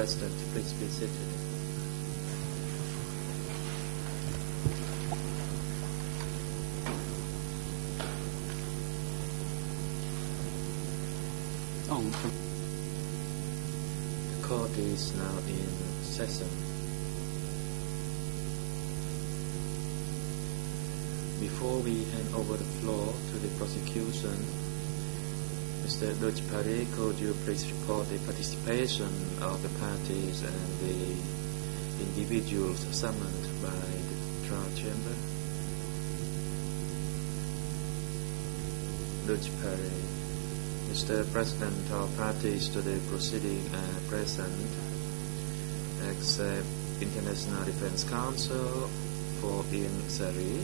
President, please be seated. The court is now in session. Before we hand over the floor to the prosecution, Mr. Evidentiary, could you please report the participation of the parties and the individuals summoned by the trial chamber? Evidentiary. Mr. President, all parties to the proceeding are present, except International Defense Counsel for Ian Sari.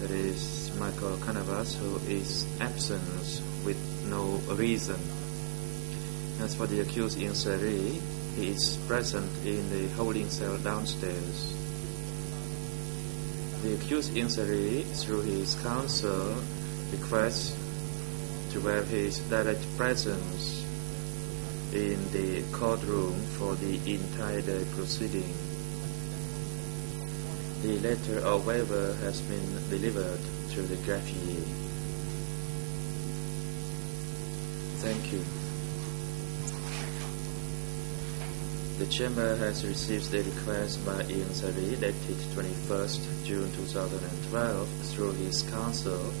There is Michael Canavas, who is absent with no reason. As for the accused Ian Sari, he is present in the holding cell downstairs. The accused Ian Sari, through his counsel, requests to have his direct presence in the courtroom for the entire day proceeding. The letter of waiver has been delivered to the greffier. Thank you. The Chamber has received the request by Ian Sari dated 21st June 2012 through his counsel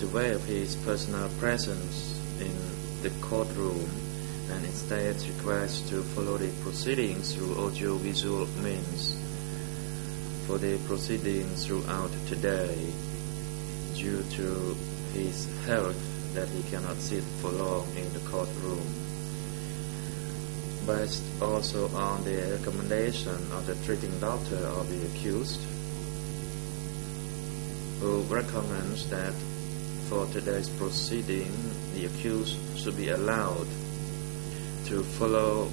to waive his personal presence in the courtroom and instead requests to follow the proceedings through audio-visual means for the proceedings throughout today due to his health that he cannot sit for long in the courtroom. Based also on the recommendation of the treating doctor of the accused, who recommends that for today's proceeding, the accused should be allowed to follow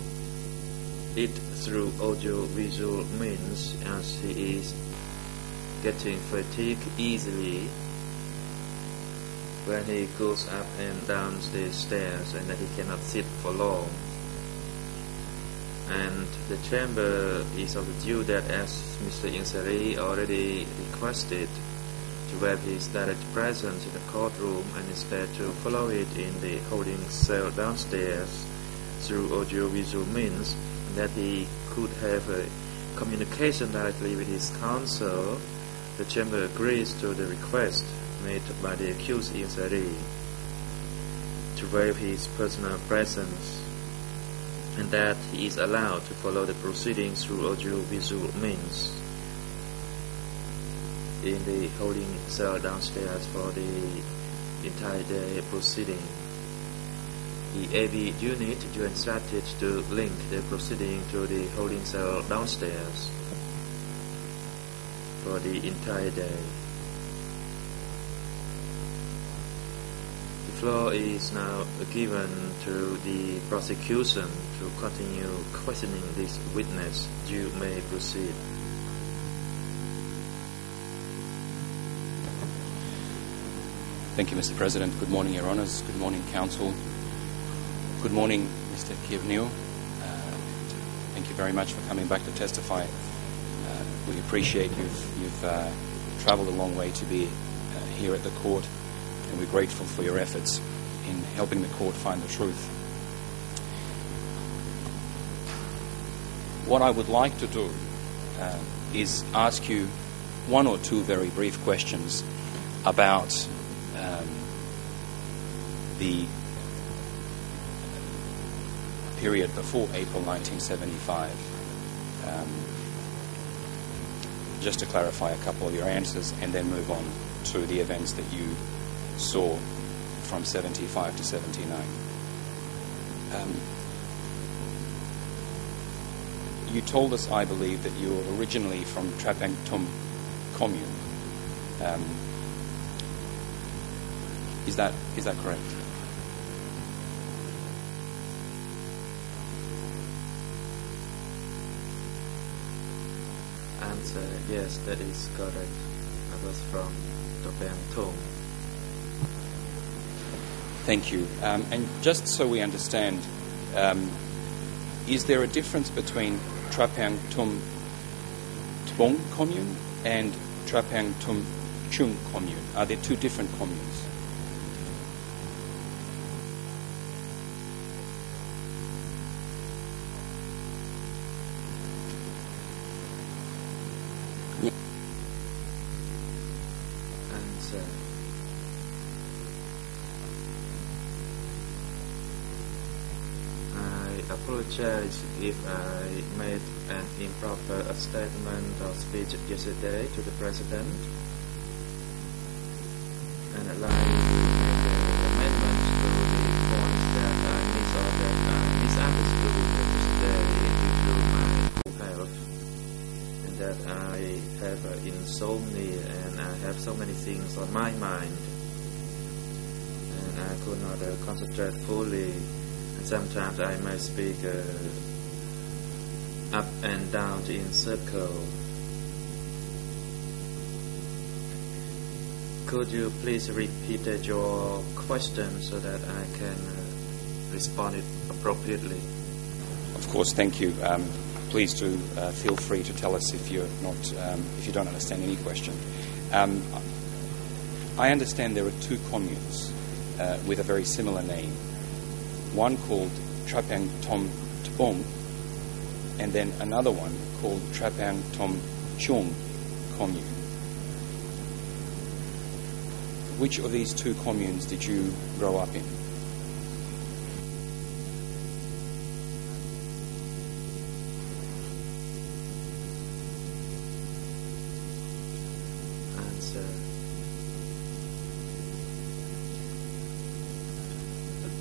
it through audio-visual means as he is getting fatigued easily when he goes up and down the stairs and that he cannot sit for long. And the Chamber is of the view that as Mr. Ian Sari already requested to have his direct presence in the courtroom and instead to follow it in the holding cell downstairs through audio-visual means, and that he could have a communication directly with his counsel, the Chamber agrees to the request made by the accused Ian Sari to waive his personal presence and that he is allowed to follow the proceedings through audio-visual means in the holding cell downstairs for the entire day proceeding. The AV unit you instructed to link the proceeding to the holding cell downstairs for the entire day. The floor is now given to the prosecution to continue questioning this witness. You may proceed. Thank you, Mr. President. Good morning, Your Honours. Good morning, Counsel. Good morning, Mr. Kievnew. Thank you very much for coming back to testify. We appreciate you've travelled a long way to be here at the court, and we're grateful for your efforts in helping the court find the truth. What I would like to do is ask you one or two very brief questions about the period before April 1975, just to clarify a couple of your answers and then move on to the events that you saw from 75 to 79. You told us, I believe, that you were originally from Trapang Tum commune. Is that correct? Answer: yes, that is correct. I was from Trapang Tum. Thank you. And just so we understand, is there a difference between Trapang Tum Tbong commune and Trapang Tum Chung commune? Are there two different communes? I apologize if I made an improper statement or speech yesterday to the President, and I'd like to make amendments to the points that I missed or that I misunderstood yesterday due to my health, and that I have insomnia and I have so many things on my mind, and I could not concentrate fully. Sometimes I might speak up and down in circle. Could you please repeat your question so that I can respond it appropriately? Of course, thank you. Please do feel free to tell us if you're not, if you don't understand any question. I understand there are two communes with a very similar name. One called Trapang Tom Tbong, and then another one called Trapang Tom Chung commune. Which of these two communes did you grow up in? Answer.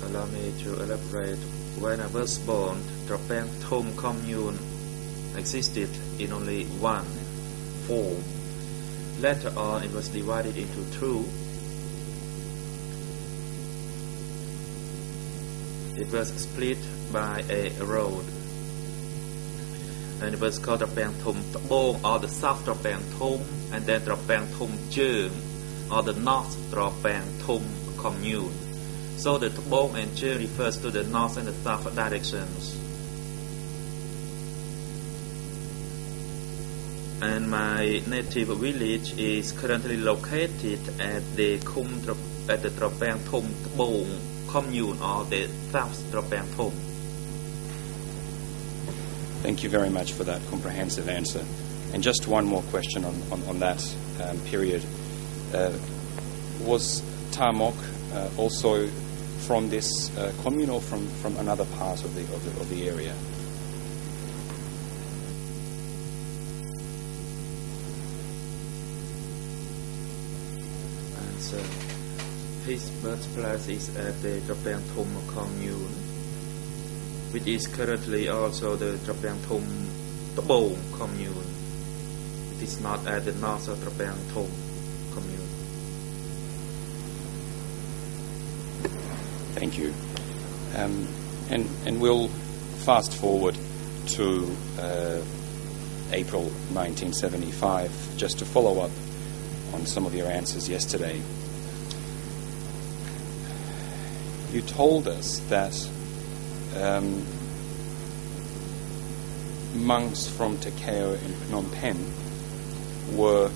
Allow me to elaborate. When I was born, Trapang Thom commune existed in only one form. Later on, it was divided into two. It was split by a road, and it was called Trapang Thom Tbong, or the South Trapang Thom, and then Trapang Thom Cheung, or the North Trapang Thom commune. So the Tbong and Cheung refers to the north and the south directions. And my native village is currently located at the Trapang Thom Tbong commune, or the South Trapang Thom. Thank you very much for that comprehensive answer. And just one more question on that period. Was Tamok also from this commune or from another part of the area? And so his birthplace is at the Trapang Thom commune, which is currently also the Trapang Thom Tbong commune. It is not at the north of Trapang Thom commune. Thank you. And we'll fast forward to April 1975, just to follow up on some of your answers yesterday. You told us that monks from Takeo and Phnom Penh were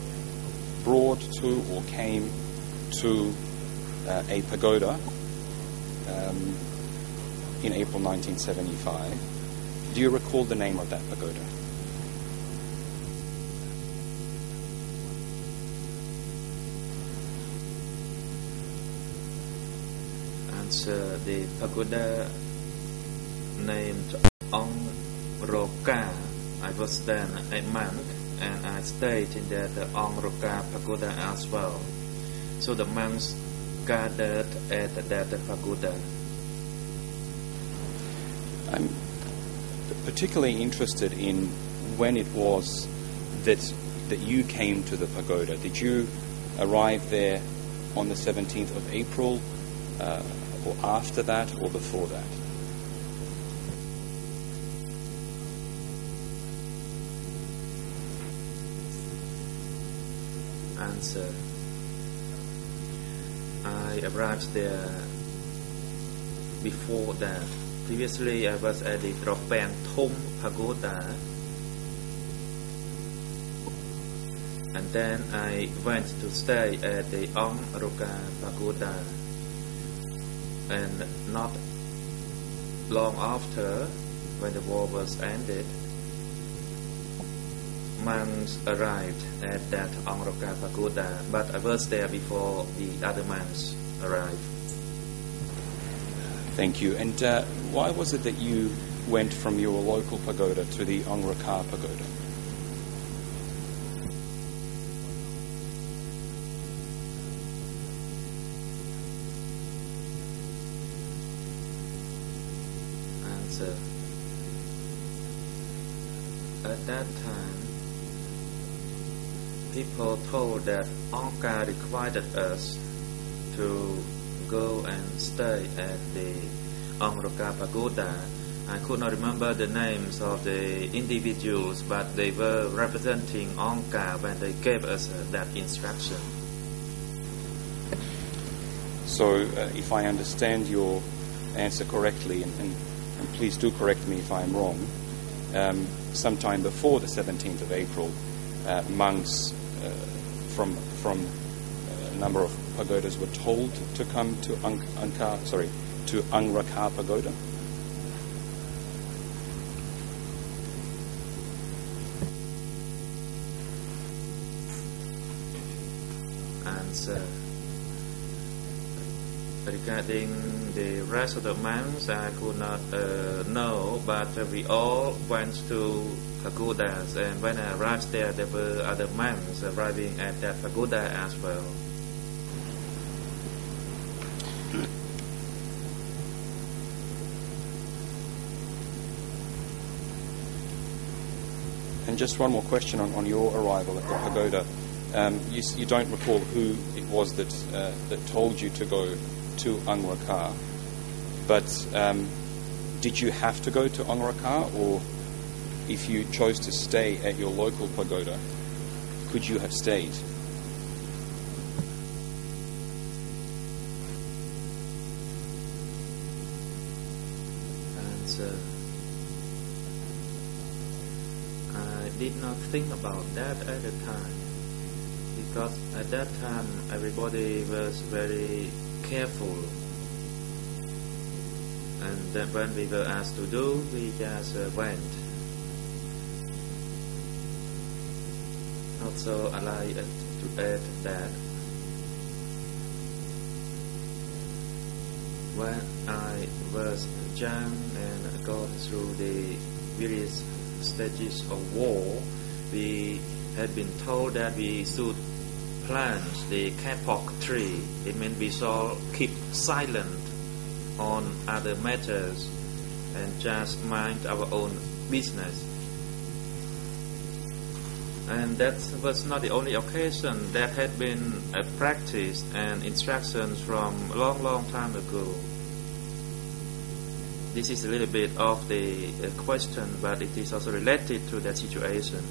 brought to or came to a pagoda in April 1975. Do you recall the name of that pagoda? Answer. The pagoda named Ong Roka. I was then a monk, and I stayed in that Ong Roka pagoda as well. So the monks gathered at that pagoda. I'm particularly interested in when it was that you came to the pagoda. Did you arrive there on the 17th of April, or after that, or before that? Answer. I arrived there before that, Previously, I was at the Dropang Thom Pagoda, and then I went to stay at the Ong Roka Pagoda, and not long after, when the war was ended, monks arrived at that Ong Roka Pagoda, but I was there before the other monks arrived. Thank you. And why was it that you went from your local pagoda to the Ong Roka Pagoda? Answer. At that time, people told that Angkar required us to go and stay at the Ong Roka Pagoda. I could not remember the names of the individuals, but they were representing Angkar when they gave us that instruction. So, if I understand your answer correctly, and please do correct me if I'm wrong, sometime before the 17th of April, monks from a number of pagodas were told to come to Ong Roka Pagoda. Answer. Regarding the rest of the monks, I could not know, but we all went to pagodas, and when I arrived there were other monks arriving at that pagoda as well. And just one more question on your arrival at the pagoda. You don't recall who it was that told you to go to Ong Roka, but did you have to go to Ong Roka, or if you chose to stay at your local pagoda, could you have stayed? Answer. I did not think about that at the time, because at that time everybody was very careful, and then when we were asked to do, we just went. Also, I like to add that when I was young and got through the various stages of war, we had been told that we should plant the kapok tree. It meant we should keep silent on other matters and just mind our own business. And that was not the only occasion. That had been a practice and instructions from a long time ago. This is a little bit of the question, but it is also related to that situation.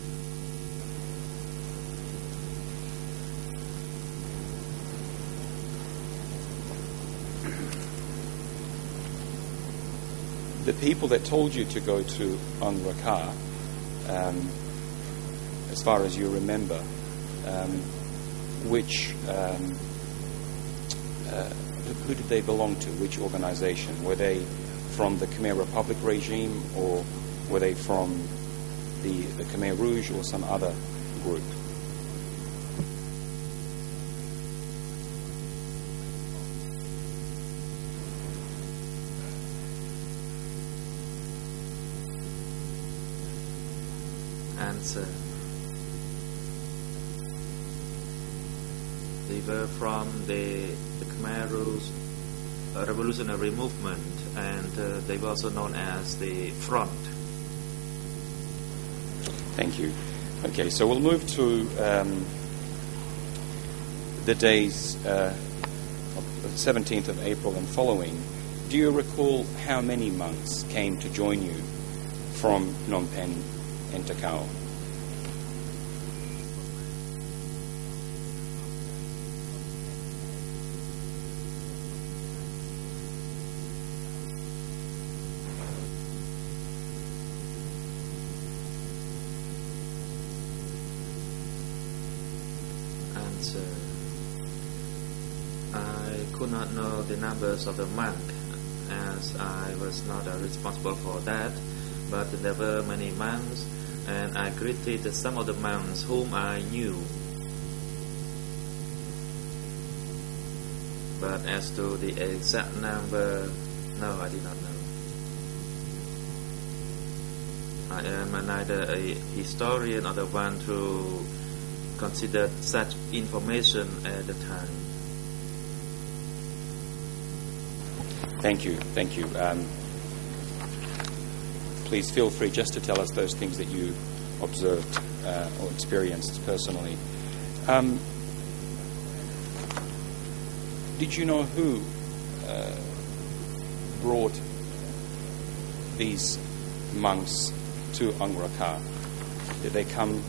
The people that told you to go to Ong Roka, as far as you remember, who did they belong to? Which organization? Were they from the Khmer Republic regime, or were they from the Khmer Rouge or some other group? Answer. They were from the Khmer Rouge revolutionary movement, and they were also known as the Front. Thank you. Okay, so we'll move to the days of the 17th of April and following. Do you recall how many monks came to join you from Phnom Penh and Takao? could not know the numbers of the monk, as I was not responsible for that, but there were many monks, and I greeted some of the monks whom I knew. But as to the exact number, no, I did not know. I am neither a historian or the one to consider such information at the time. Thank you. Please feel free just to tell us those things that you observed or experienced personally. Did you know who brought these monks to Angkor Wat? Did they come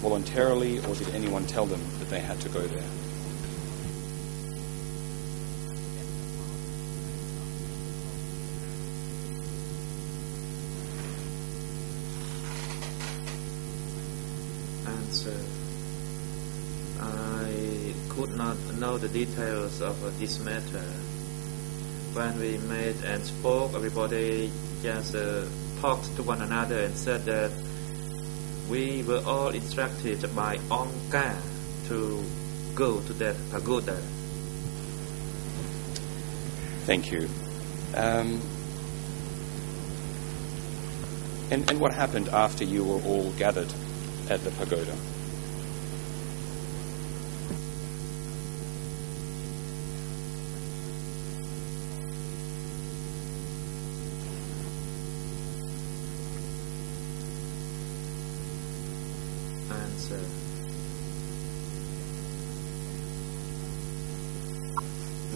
voluntarily, or did anyone tell them that they had to go there? Answer. I could not know the details of this matter. When we met and spoke, everybody just talked to one another and said that we were all instructed by Angkor to go to that pagoda. Thank you. And what happened after you were all gathered at the pagoda? Answer.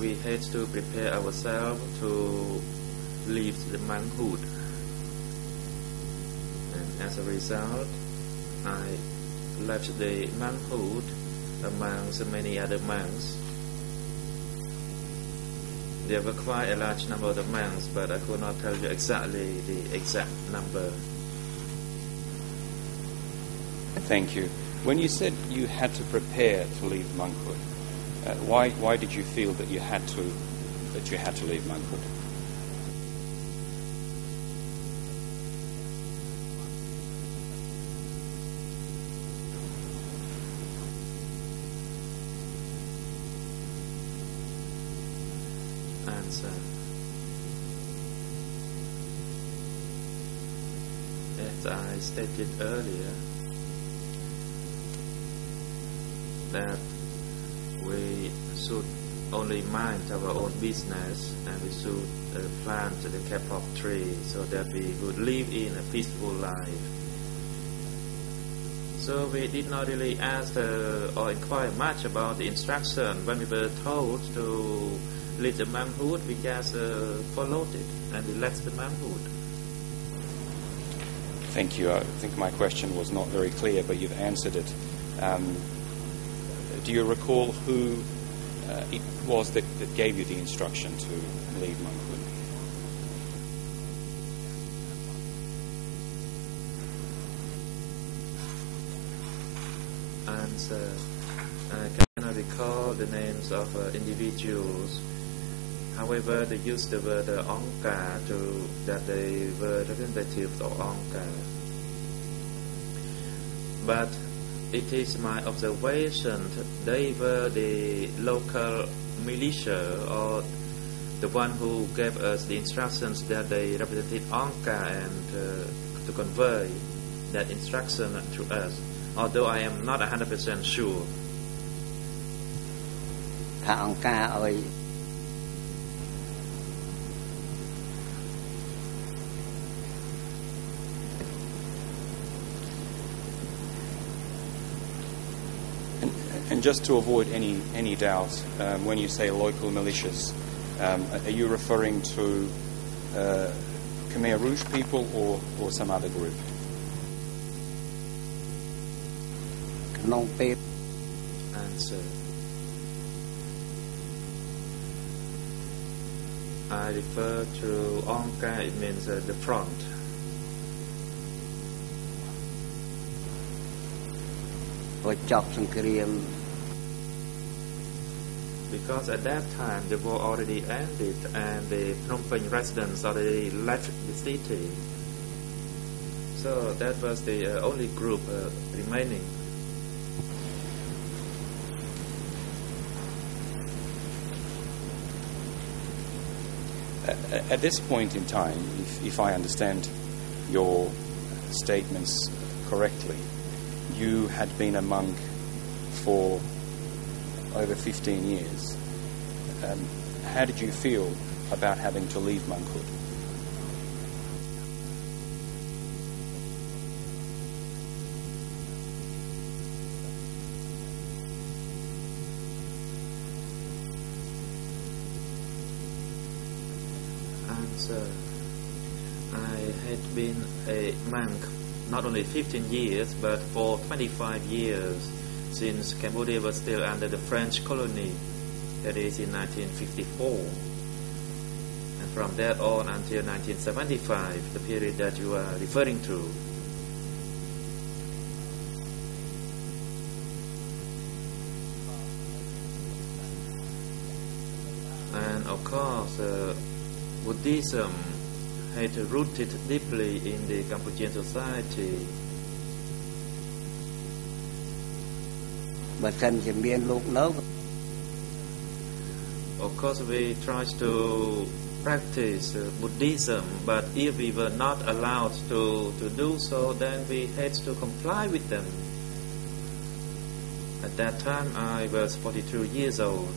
We had to prepare ourselves to leave the monkhood, and as a result, I left the monkhood amongst many other monks. There were quite a large number of the monks, but I could not tell you exactly the exact number. Thank you. When you said you had to prepare to leave monkhood, why did you feel that you had to leave monkhood? Answer. As I stated earlier, that we should only mind our own business, and we should plant the K-pop tree so that we would live in a peaceful life. So we did not really ask or inquire much about the instruction. When we were told to leave the monkhood, we just followed it and we left the monkhood. Thank you. I think my question was not very clear, but you've answered it. Do you recall who it was that gave you the instruction to leave monkhood? Answer. I cannot recall the names of individuals. However, they used the word Angkor to that they were representatives of Angkor. But it is my observation that they were the local militia, or the one who gave us the instructions that they represented Angkor and to convey that instruction to us, although I am not 100% sure. And just to avoid any doubt, when you say local militias, are you referring to Khmer Rouge people or some other group? Answer. I refer to Angkor, it means the front. because at that time the war already ended and the Phnom Penh residents already left the city. So that was the only group remaining. At this point in time, if I understand your statements correctly, you had been a monk for over 15 years. How did you feel about having to leave monkhood? Answer. I had been a monk not only 15 years but for 25 years since Cambodia was still under the French colony, that is in 1954. And from that on until 1975, the period that you are referring to. And of course, Buddhism had rooted deeply in the Cambodian society. Of course, we tried to practice Buddhism, but if we were not allowed to do so, then we had to comply with them. At that time, I was 42 years old.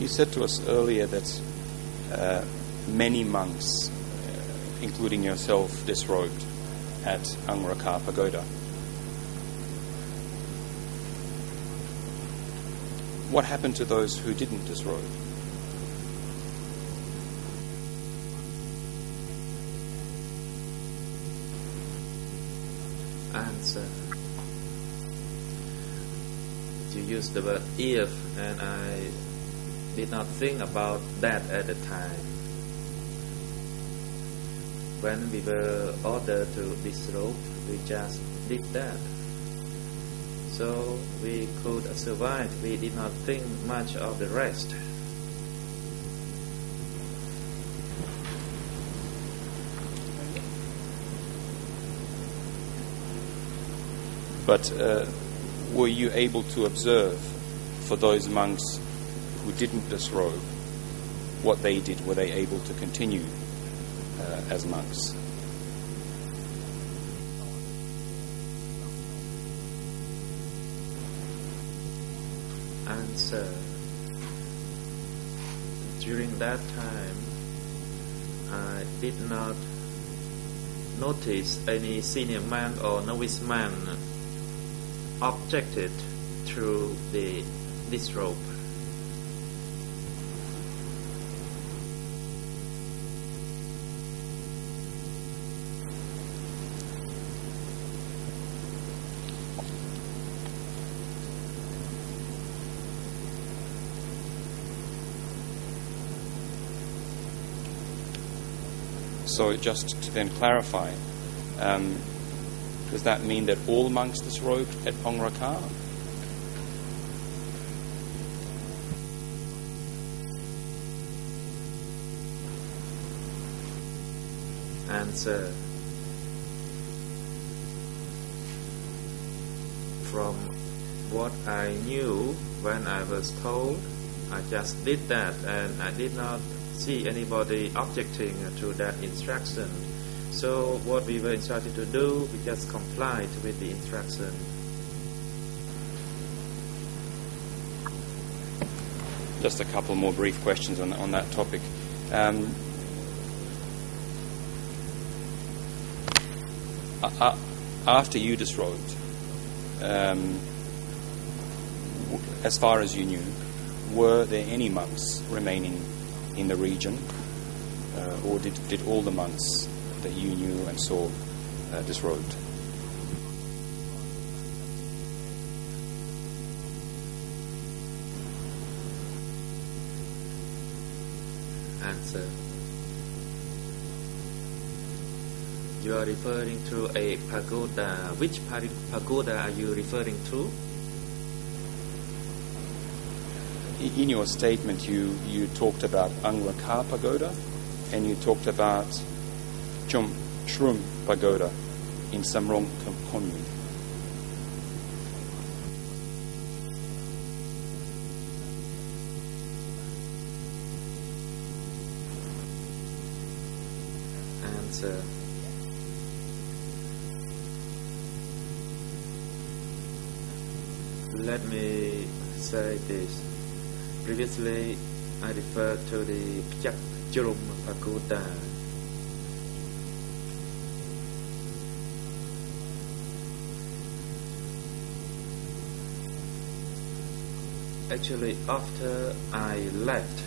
You said to us earlier that many monks, including yourself, disrobed at Angraka Pagoda. What happened to those who didn't disrobe? Answer. You used the word if, and I did not think about that at the time. When we were ordered to disrobe, we just did that. So we could survive. We did not think much of the rest. But were you able to observe for those monks who didn't disrobe what they did? Were they able to continue as monks? Answer. During that time, I did not notice any senior monk or novice monk objected to the disrobe. So just to then clarify, does that mean that all monks disrobed at Angraka? Answer. From what I knew when I was told, I just did that, and I did not see anybody objecting to that instruction. So what we were instructed to do, we just complied with the instruction. Just a couple more brief questions on that topic. After you disrobed, as far as you knew, were there any monks remaining in the region, or did all the monks that you knew and saw disrobed? Answer. You are referring to a pagoda. Which pagoda are you referring to? In your statement, you talked about Angkor Pagoda, and you talked about Chum Shrum Pagoda in Samrong Commune. Answer. Let me say this. Previously, I referred to the Pchak Chrum Pagoda. Actually, after I left,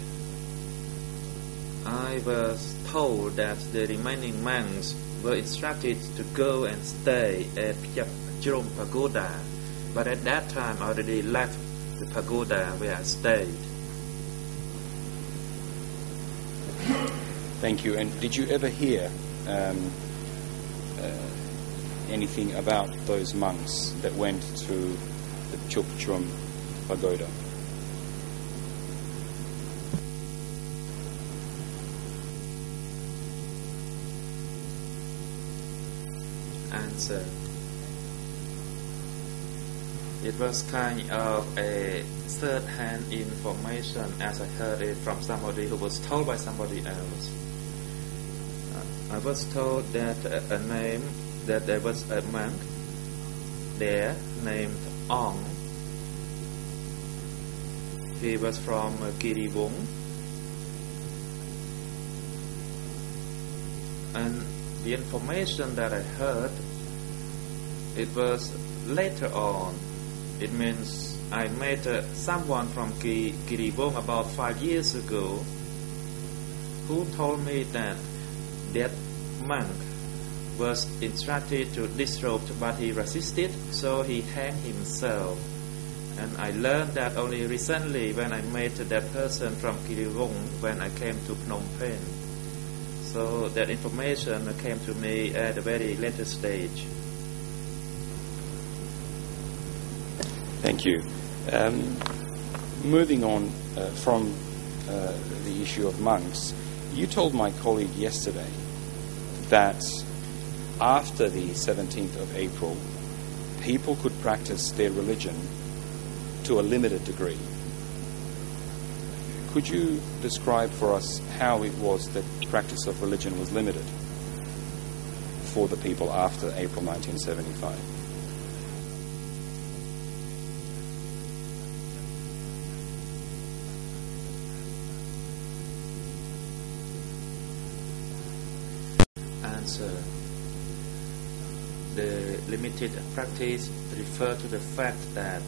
I was told that the remaining monks were instructed to go and stay at Pchak Chrum Pagoda, but at that time I already left the pagoda where I stayed. Thank you. And did you ever hear anything about those monks that went to the Chuk Chrum Pagoda? Answer. It was kind of a third-hand information, as I heard it from somebody who was told by somebody else. I was told that there was a monk there named Ong. He was from Kiriwung, and the information that I heard, it was later on. It means I met someone from Kiriwung about 5 years ago who told me that that monk was instructed to disrobe, but he resisted, so he hanged himself. And I learned that only recently when I met that person from Kiriwung when I came to Phnom Penh. So that information came to me at a very later stage. Thank you. Moving on from the issue of monks, you told my colleague yesterday that after the 17th of April, people could practice their religion to a limited degree. Could you describe for us how it was that practice of religion was limited for the people after April 1975? Answer. The limited practice refer to the fact that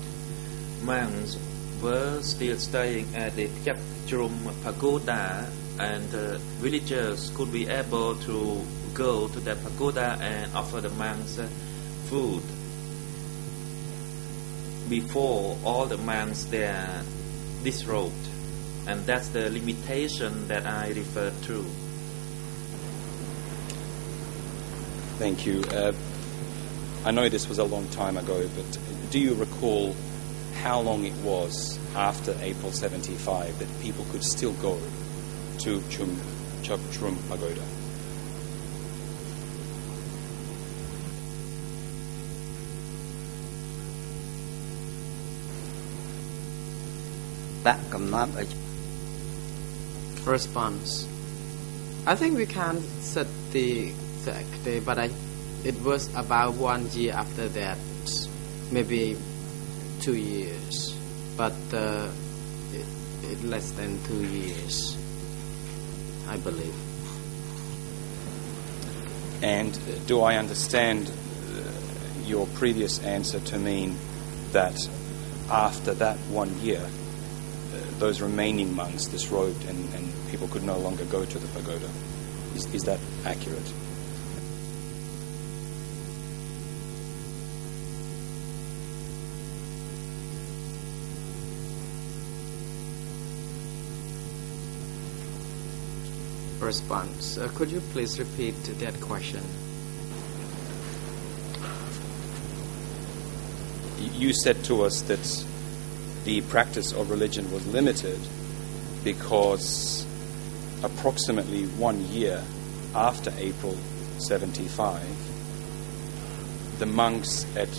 monks were still staying at the Pchak Chrum Pagoda, and villagers could be able to go to the pagoda and offer the monks food before all the monks there disrobed, and that's the limitation that I referred to. Thank you. I know this was a long time ago, but do you recall how long it was after April 75 that people could still go to Chuk Chrum Pagoda? Response. I think we can't set the exact day, but it was about 1 year after that, maybe 2 years, but it less than 2 years, I believe. And do I understand your previous answer to mean that after that 1 year, those remaining monks disrobed and people could no longer go to the pagoda? Is that accurate? Response. Could you please repeat that question? You said to us that the practice of religion was limited because approximately 1 year after April 75, the monks at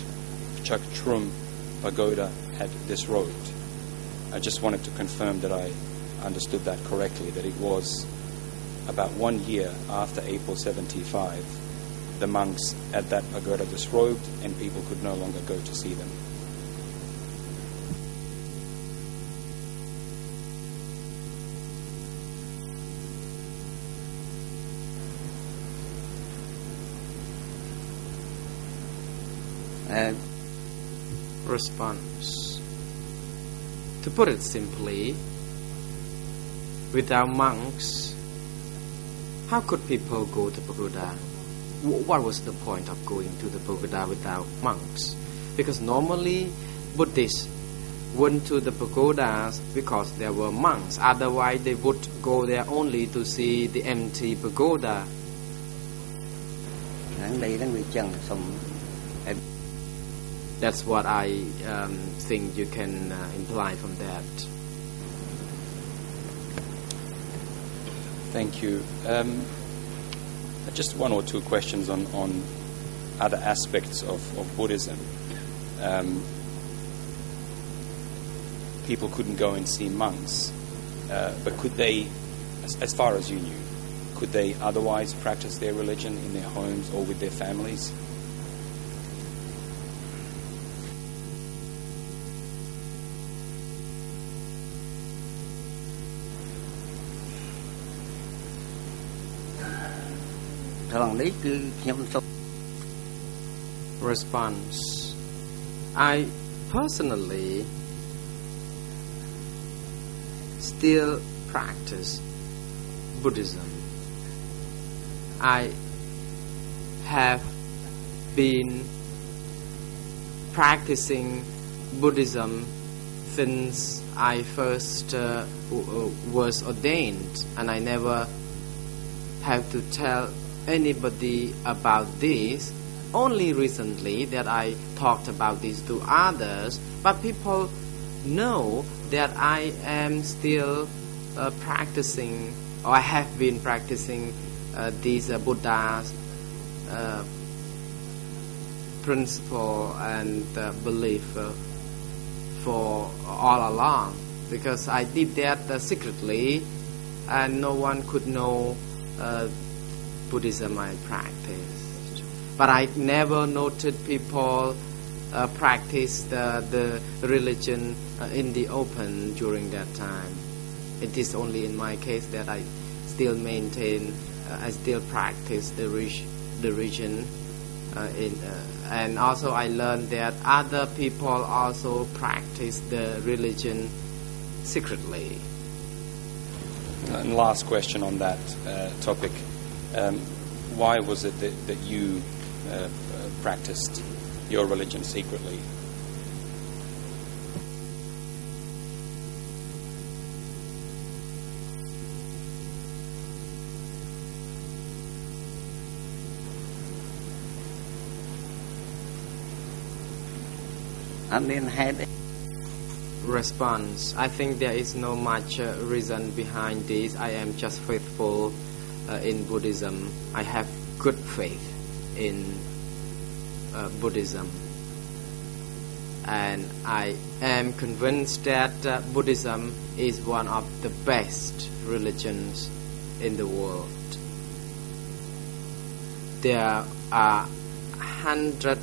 Chakchrum Pagoda had disrobed. I just wanted to confirm that I understood that correctly, that it was about 1 year after April 75, the monks at that pagoda disrobed and people could no longer go to see them. Response. To put it simply, without monks, how could people go to pagoda? What was the point of going to the pagoda without monks? Because normally Buddhists went to the pagodas because there were monks. Otherwise, they would go there only to see the empty pagoda. That's what I think you can imply from that. Thank you. Just one or two questions on other aspects of Buddhism. People couldn't go and see monks, but could they, as far as you knew, could they otherwise practice their religion in their homes or with their families? Response. I personally still practice Buddhism. I have been practicing Buddhism since I first was ordained, and I never have to tell anybody about this. Only recently that I talked about this to others, but people know that I am still practicing, or I have been practicing these Buddha's principle and belief for all along, because I did that secretly and no one could know Buddhism I practiced. But I never noted people practice the religion in the open during that time. It is only in my case that I still maintain, I still practice the religion. And also I learned that other people also practice the religion secretly. And last question on that topic. Why was it that you practiced your religion secretly? Response. I think there is no much reason behind this. I am just faithful in Buddhism. I have good faith in Buddhism, and I am convinced that Buddhism is one of the best religions in the world. There are 100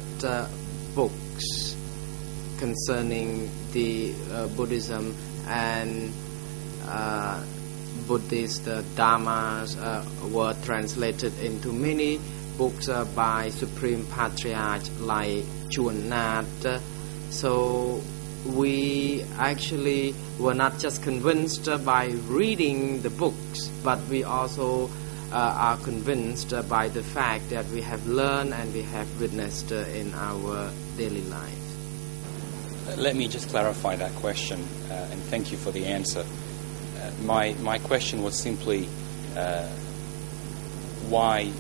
books concerning the Buddhism, and Buddhist dharmas were translated into many books by Supreme Patriarch like Chuan Nat. So we actually were not just convinced by reading the books, but we also are convinced by the fact that we have learned and we have witnessed in our daily life. Let me just clarify that question, and thank you for the answer. My question was simply why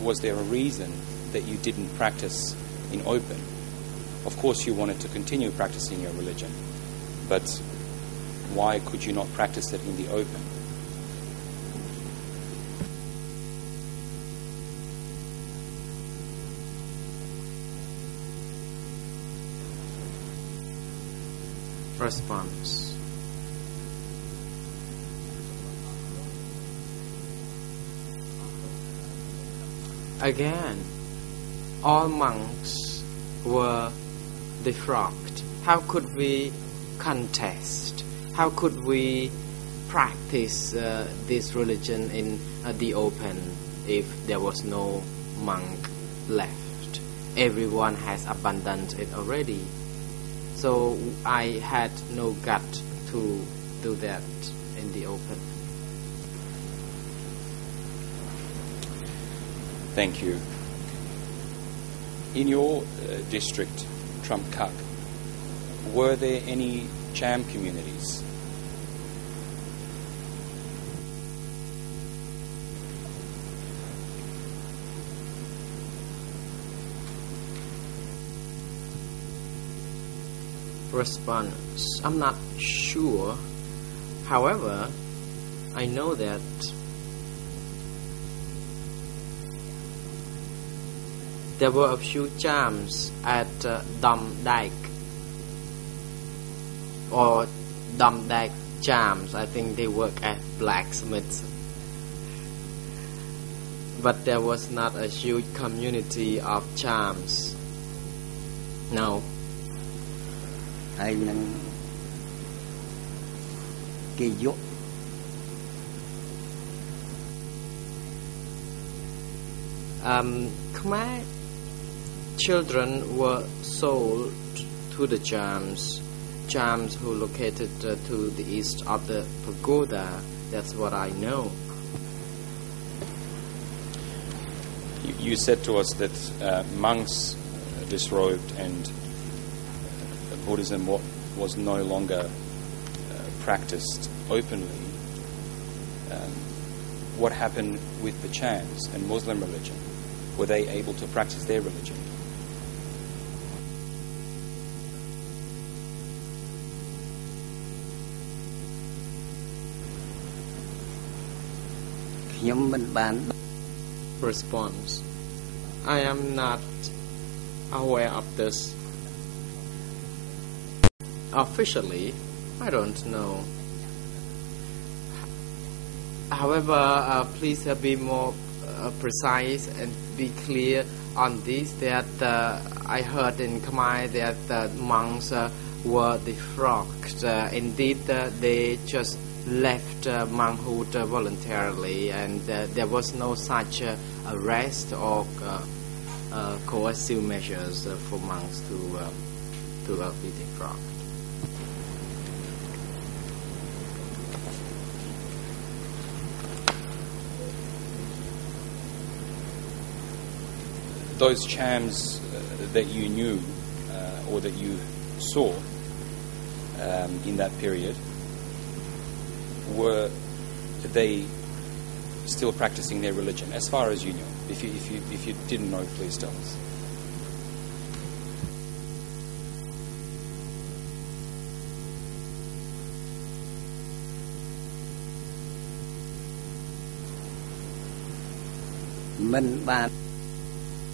was there a reason that you didn't practice in open? Of course you wanted to continue practicing your religion, but why could you not practice it in the open? Response. Again, all monks were defrocked. How could we contest? How could we practice this religion in the open if there was no monk left? Everyone has abandoned it already. So I had no gut to do that in the open. Thank you. In your district, Trump Kak, were there any Cham communities? Response. I'm not sure. However, I know that there were a few Chams at Dam Dike or Dam Dike Chams. I think they work as blacksmiths. But there was not a huge community of Chams. No. Hay nang kỳ dụ Khmer children were sold to the Chams who located to the east of the pagoda. That's what I know. You said to us that monks disrobed and Buddhism was no longer practiced openly. What happened with the Chams and Muslim religion? Were they able to practice their religion? Response. I am not aware of this. Officially, I don't know. However, please be more precise and be clear on this, that I heard in Khmer that monks were defrocked. Indeed, they just left monkhood voluntarily, and there was no such arrest or coercive measures for monks to be defrocked. Those Chams that you knew or that you saw in that period, were they still practicing their religion, as far as you knew? If you didn't know, please tell us.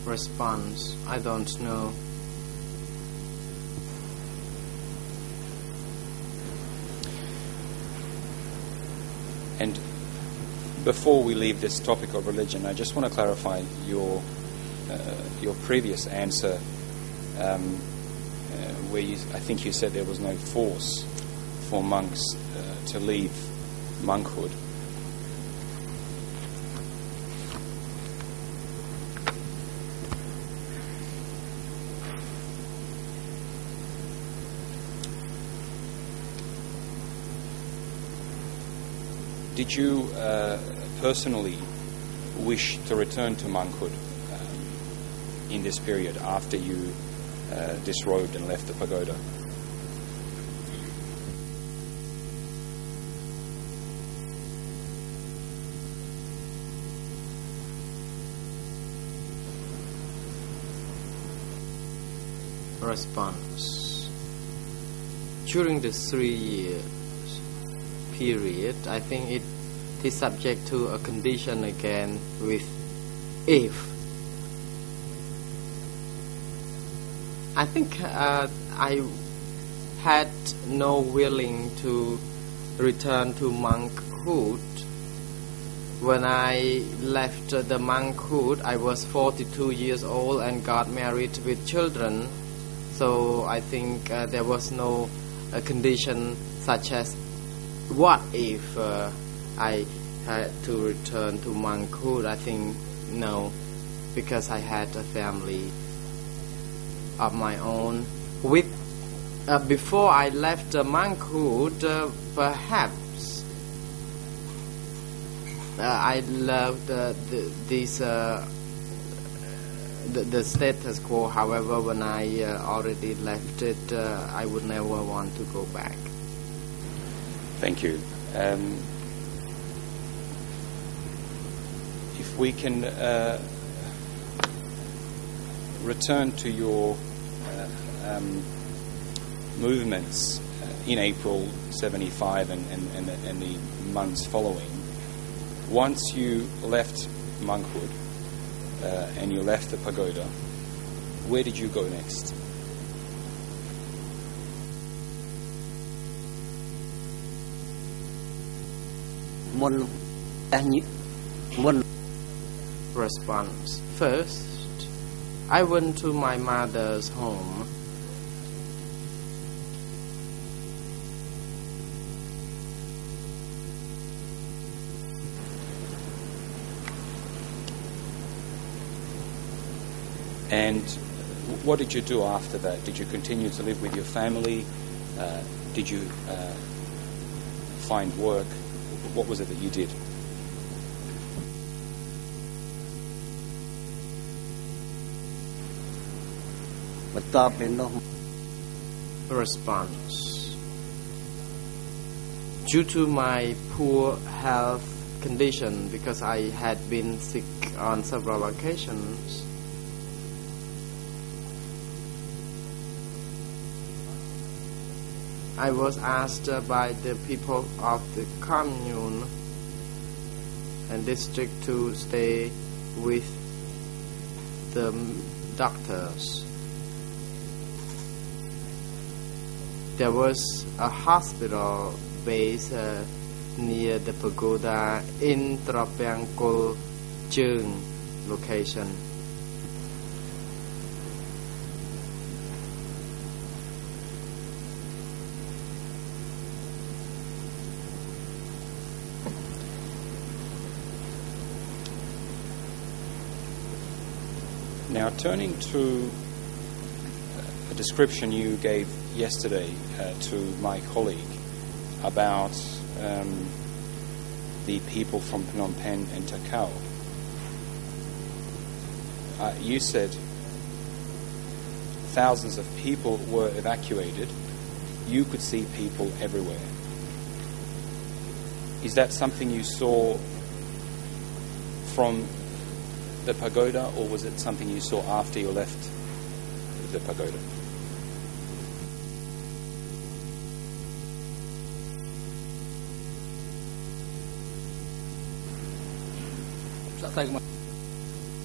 Response. I don't know. And before we leave this topic of religion, I just want to clarify your previous answer, where I think you said there was no force for monks to leave monkhood. Did you personally wish to return to monkhood in this period after you disrobed and left the pagoda? Response. During the 3 years period, I think it is subject to a condition again with if. I think I had no willing to return to monkhood. When I left the monkhood, I was 42 years old and got married with children. So I think there was no condition such as what if I had to return to monkhood. I think no, because I had a family of my own. With before I left the monkhood, perhaps I loved the status quo. However, when I already left it, I would never want to go back. Thank you. If we can return to your movements in April 75 and the months following. Once you left monkhood and you left the pagoda, where did you go next? Response. First, I went to my mother's home. And what did you do after that? Did you continue to live with your family? Did you find work? What was it that you did? Response. Due to my poor health condition, because I had been sick on several occasions, I was asked by the people of the commune and district to stay with the doctors. There was a hospital based near the pagoda in Tropiangkul Cheung location. Now, turning to a description you gave yesterday to my colleague about the people from Phnom Penh and Takao, you said thousands of people were evacuated. You could see people everywhere. Is that something you saw from the pagoda, or was it something you saw after you left the pagoda?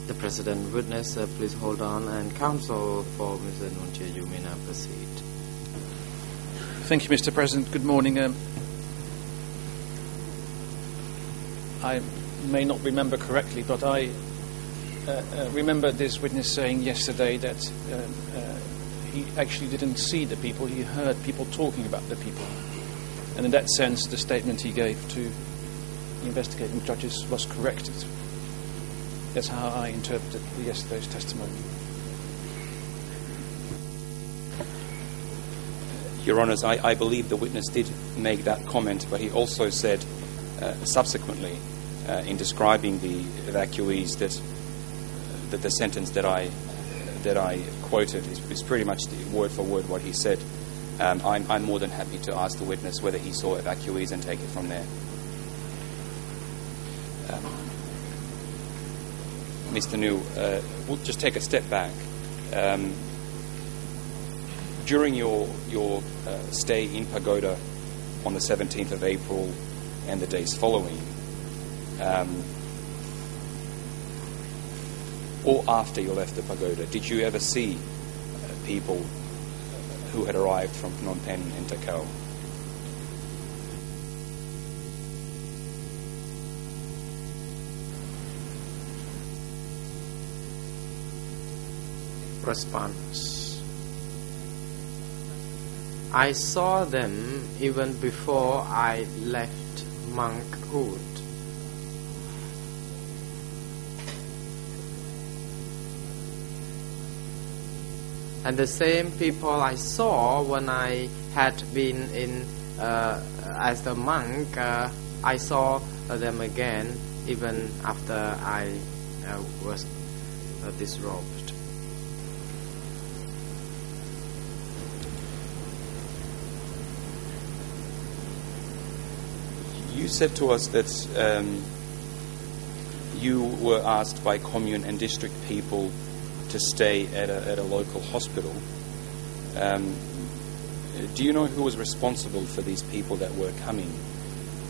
The President witness, please hold on, and counsel for Mr. Nunche, you may now proceed. Thank you, Mr. President. Good morning. I may not remember correctly, but I remember this witness saying yesterday that he actually didn't see the people, he heard people talking about the people. And in that sense, the statement he gave to the investigating judges was corrected. That's how I interpreted yesterday's testimony. Your Honours, I believe the witness did make that comment, but he also said subsequently in describing the evacuees that the sentence that I quoted is pretty much word for word what he said. I'm more than happy to ask the witness whether he saw evacuees and take it from there. Mr. New, we'll just take a step back. during your stay in Pagoda on the 17th of April and the days following, or after you left the pagoda, did you ever see people who had arrived from Phnom Penh and Takao? Response. I saw them even before I left monkhood. And the same people I saw when I had been in as a monk, I saw them again even after I was disrobed. You said to us that you were asked by commune and district people to stay at a local hospital. Do you know who was responsible for these people that were coming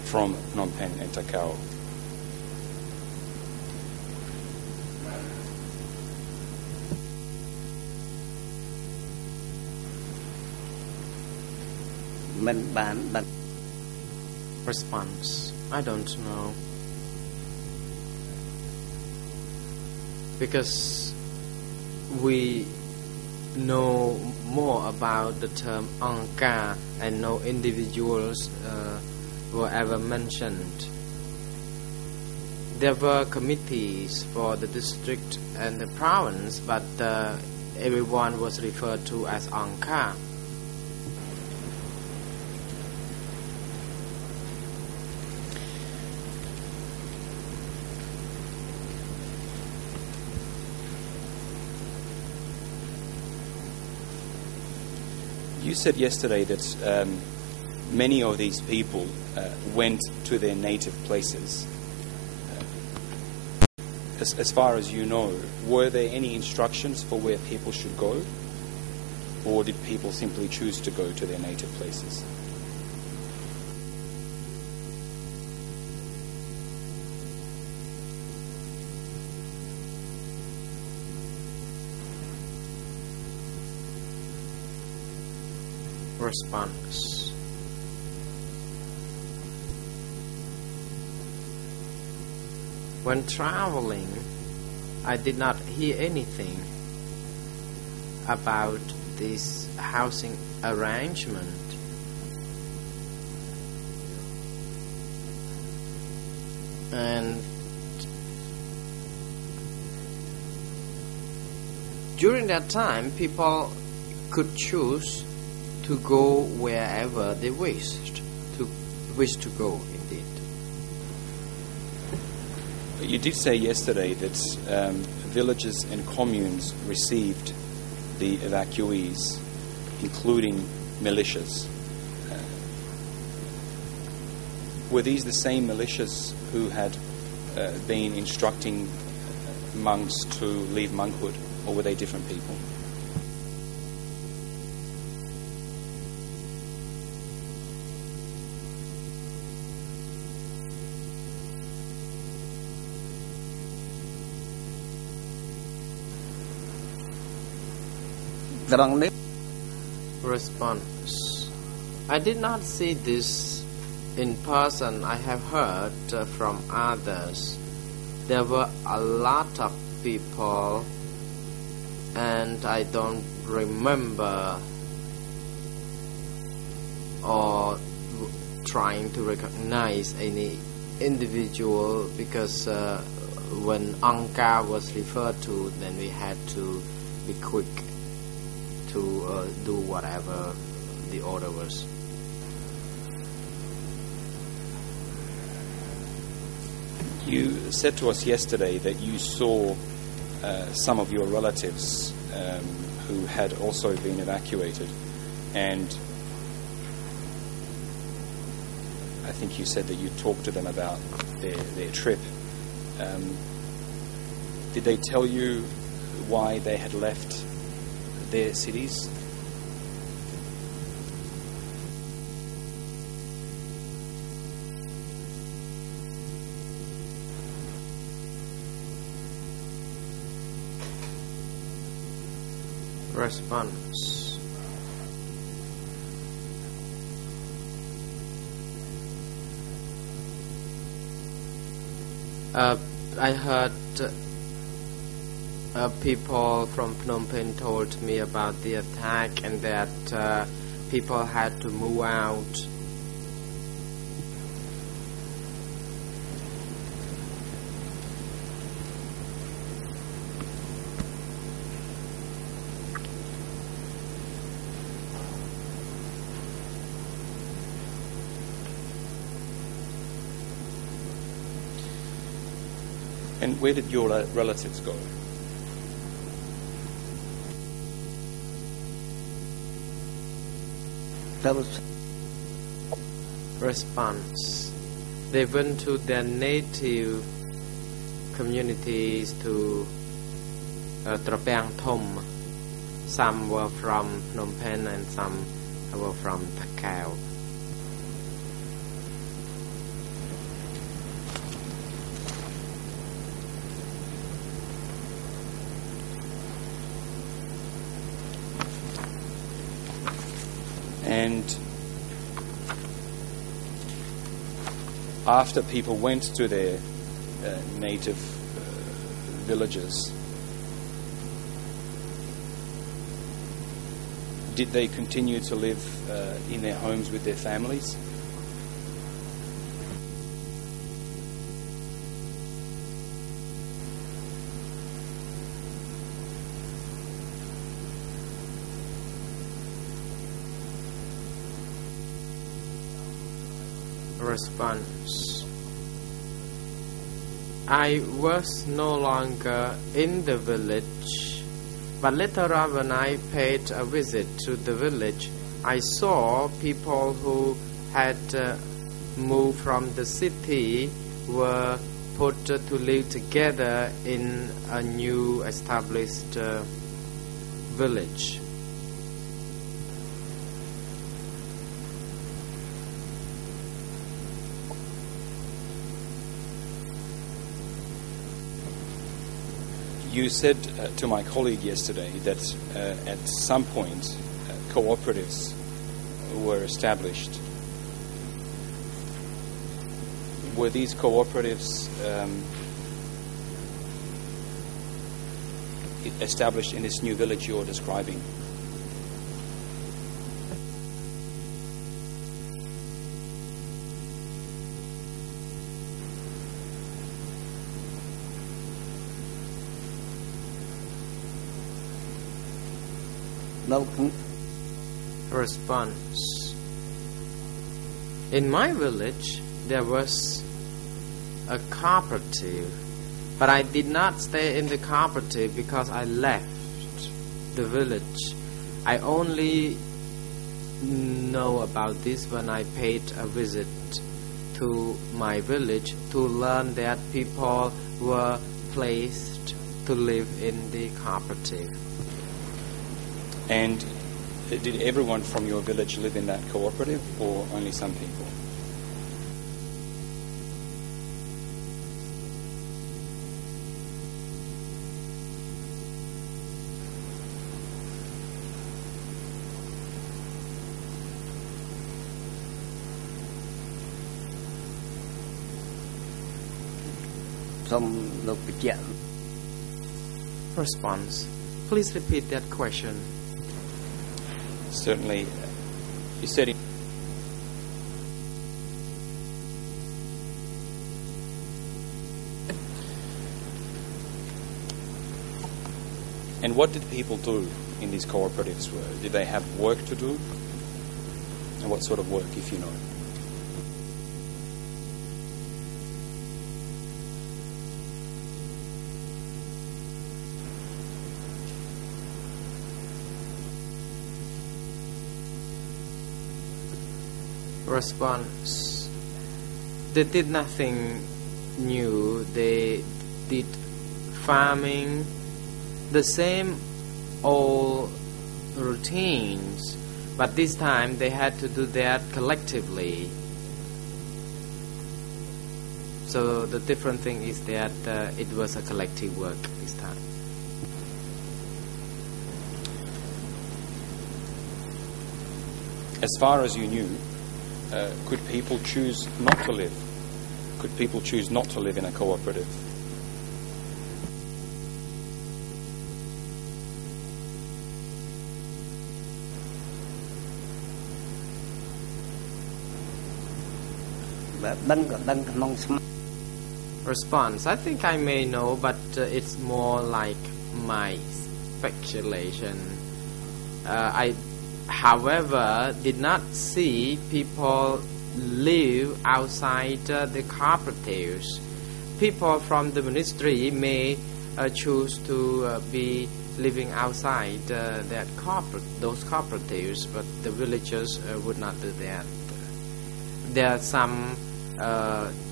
from Phnom Penh and Takao? Response. I don't know. Because we know more about the term Angka and no individuals were ever mentioned. There were committees for the district and the province, but everyone was referred to as Angka. You said yesterday that many of these people went to their native places. As far as you know, were there any instructions for where people should go? Or did people simply choose to go to their native places? Response. When traveling, I did not hear anything about this housing arrangement. And during that time, people could choose to go wherever they wished to go, indeed. But you did say yesterday that villages and communes received the evacuees, including militias. Were these the same militias who had been instructing monks to leave monkhood, or were they different people? Response. I did not see this in person. I have heard from others. There were a lot of people, and I don't remember or trying to recognize any individual, because when Angka was referred to, then we had to be quick to do whatever the order was. You said to us yesterday that you saw some of your relatives who had also been evacuated, and I think you said that you talked to them about their trip. Did they tell you why they had left their cities? Response. I heard people from Phnom Penh told me about the attack and that people had to move out. And where did your relatives go? That was Response. They went to their native communities to Trapeang Thom. Some were from Phnom Penh and some were from Takao. And after people went to their native villages, did they continue to live in their homes with their families? Response. I was no longer in the village, but later on when I paid a visit to the village, I saw people who had moved from the city were put to live together in a new established village. You said to my colleague yesterday that at some point cooperatives were established. Were these cooperatives established in this new village you're describing? đâu cũng Response. In my village, there was a cooperative, but I did not stay in the cooperative because I left the village. I only know about this when I paid a visit to my village to learn that people were placed to live in the cooperative. And did everyone from your village live in that cooperative, or only some people? xong lục cái chuyện Response. Please repeat that question. Certainly. You said And what did people do in these cooperatives? Did they have work to do? And what sort of work, if you know? Response. They did nothing new. They did farming, the same old routines, but this time they had to do that collectively. So the different thing is that it was a collective work this time. As far as you knew, could people choose not to live? Could people choose not to live in a cooperative? Response: I think I may know, but it's more like my speculation. I, however, did not see people live outside the cooperatives. People from the ministry may choose to be living outside those cooperatives, but the villagers would not do that. There are some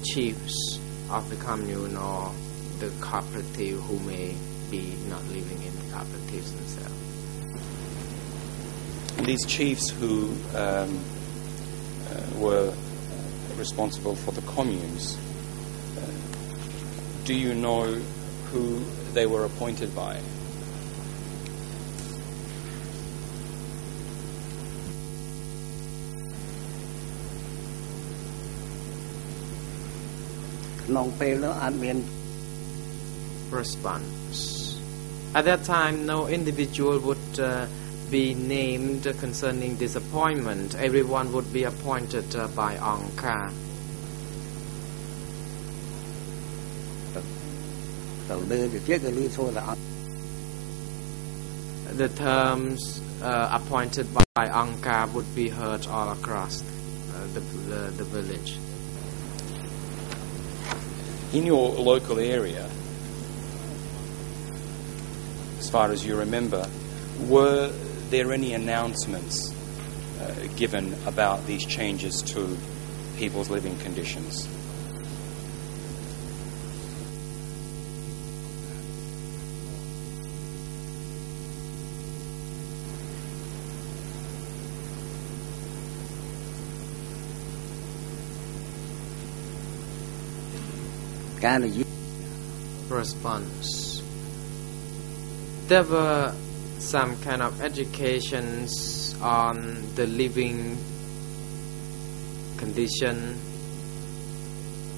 chiefs of the commune or the cooperative who may be not living in the cooperatives themselves. And these chiefs who were responsible for the communes, do you know who they were appointed by? Response: at that time, no individual would be named concerning this appointment. Everyone would be appointed by Angka. The terms appointed by Angka would be heard all across the village. In your local area, as far as you remember, were there any announcements given about these changes to people's living conditions? Response: there were some kind of educations on the living condition.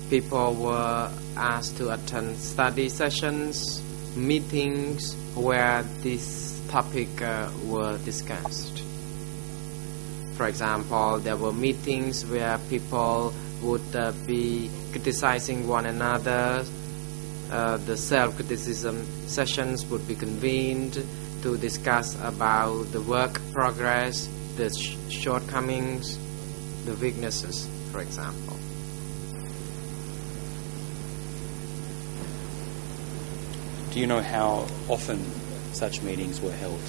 People were asked to attend study sessions, meetings where this topic were discussed. For example, there were meetings where people would be criticizing one another. The self-criticism sessions would be convened to discuss about the work progress, the shortcomings, the weaknesses, for example. Do you know how often such meetings were held?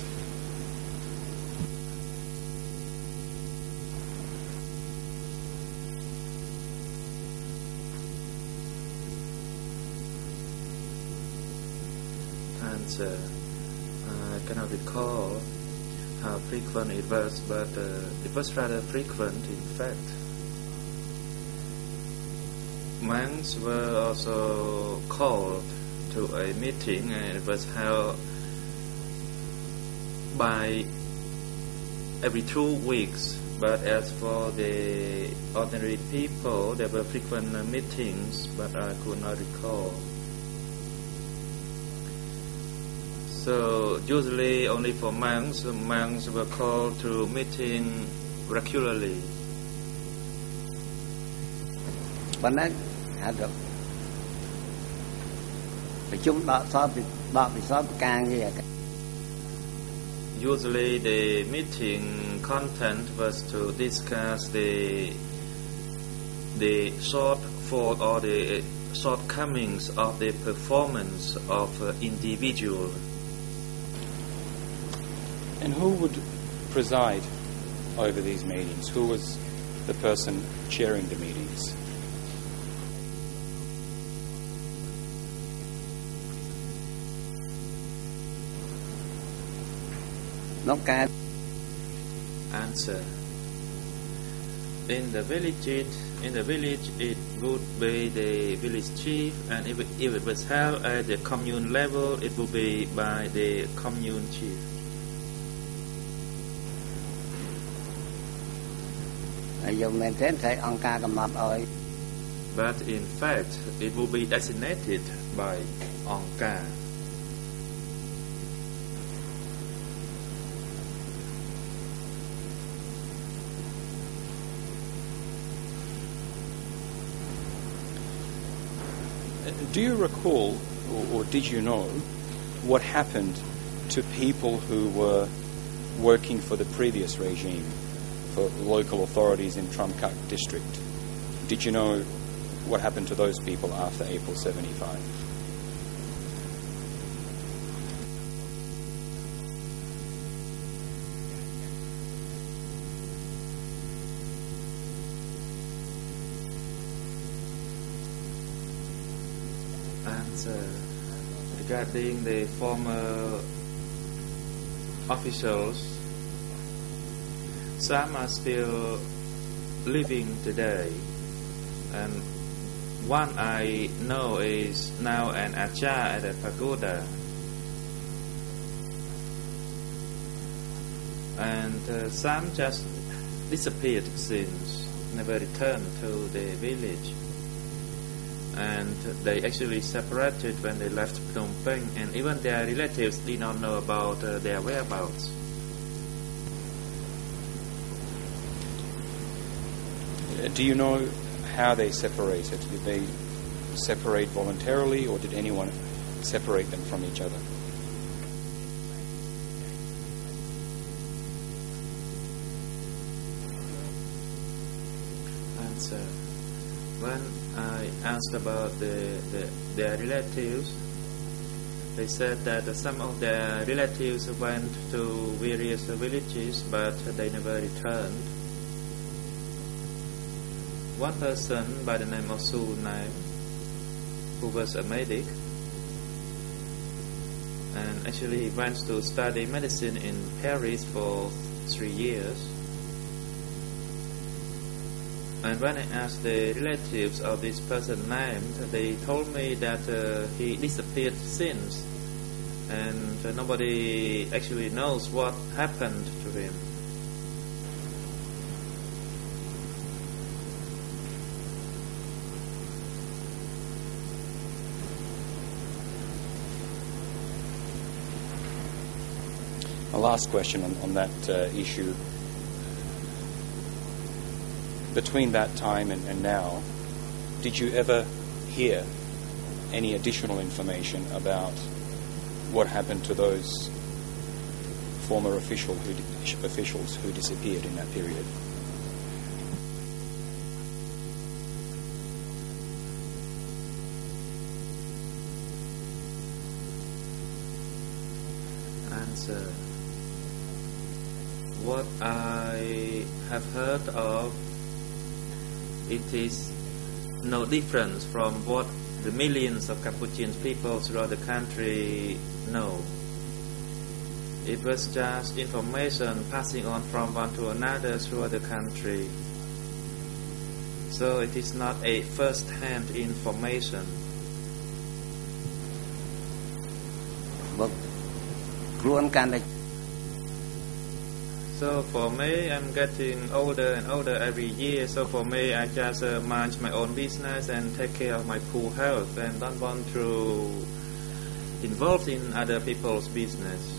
I cannot recall how frequent it was, but it was rather frequent in fact. Monks were also called to a meeting, and it was held by every 2 weeks. But as for the ordinary people, there were frequent meetings, but I could not recall. So usually only for monks were called to meeting regularly. Usually the meeting content was to discuss the shortfall or the shortcomings of the performance of individual. And who would preside over these meetings? Who was the person chairing the meetings? Answer: in the village it would be the village chief, and if it was held at the commune level, it would be by the commune chief. Dùng men tên thấy ông ca cầm mập ơi. But in fact, it will be designated by Angka. Do you recall, or did you know, what happened to people who were working for the previous regime, for local authorities in Tramkak district? Did you know what happened to those people after April 75? Regarding the former officials, some are still living today, and one I know is now an Achar at a pagoda, and some just disappeared since, never returned to the village. And they actually separated when they left Phnom Penh, and even their relatives did not know about their whereabouts. Do you know how they separated? Did they separate voluntarily, or did anyone separate them from each other? Answer. When I asked about their relatives, they said that some of their relatives went to various villages, but they never returned. One person by the name of Su Naim, who was a medic, and actually he went to study medicine in Paris for 3 years. And when I asked the relatives of this person named, they told me that he disappeared since, and nobody actually knows what happened to him. A last question on that issue. Between that time and now, did you ever hear any additional information about what happened to those former officials who disappeared in that period? Answer. What I have heard of, it is no difference from what the millions of Cambodian people throughout the country know. It was just information passing on from one to another throughout the country. So it is not a first-hand information. So for me, I'm getting older and older every year. So for me, I just manage my own business and take care of my poor health, and don't want to involve in other people's business.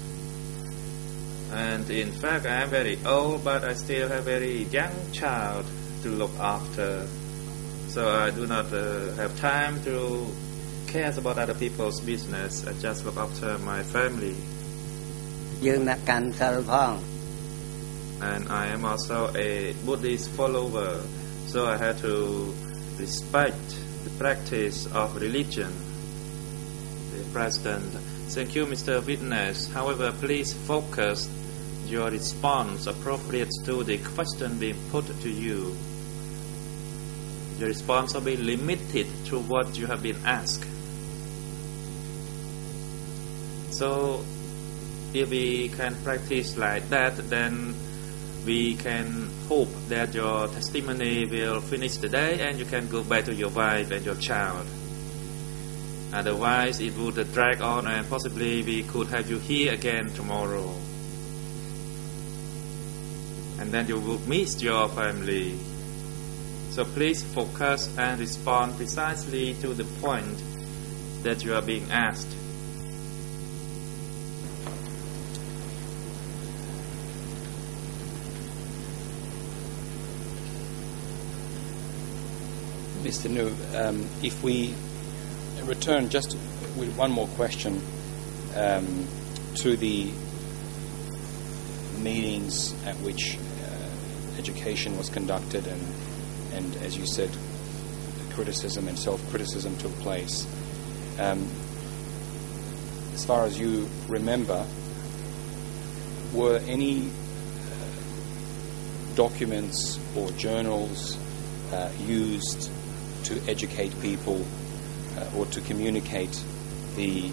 And in fact, I am very old, but I still have a very young child to look after. So I do not have time to care about other people's business. I just look after my family. And I am also a Buddhist follower, so I have to respect the practice of religion. The President, thank you, Mr. Witness. However, please focus your response appropriate to the question being put to you. Your response will be limited to what you have been asked. So, if we can practice like that, then we can hope that your testimony will finish today and you can go back to your wife and your child. Otherwise, it would drag on, and possibly we could have you here again tomorrow. And then you would miss your family. So please focus and respond precisely to the point that you are being asked. Mr. New, if we return just with one more question to the meetings at which education was conducted and, as you said, criticism and self-criticism took place. As far as you remember, were any documents or journals used to educate people or to communicate the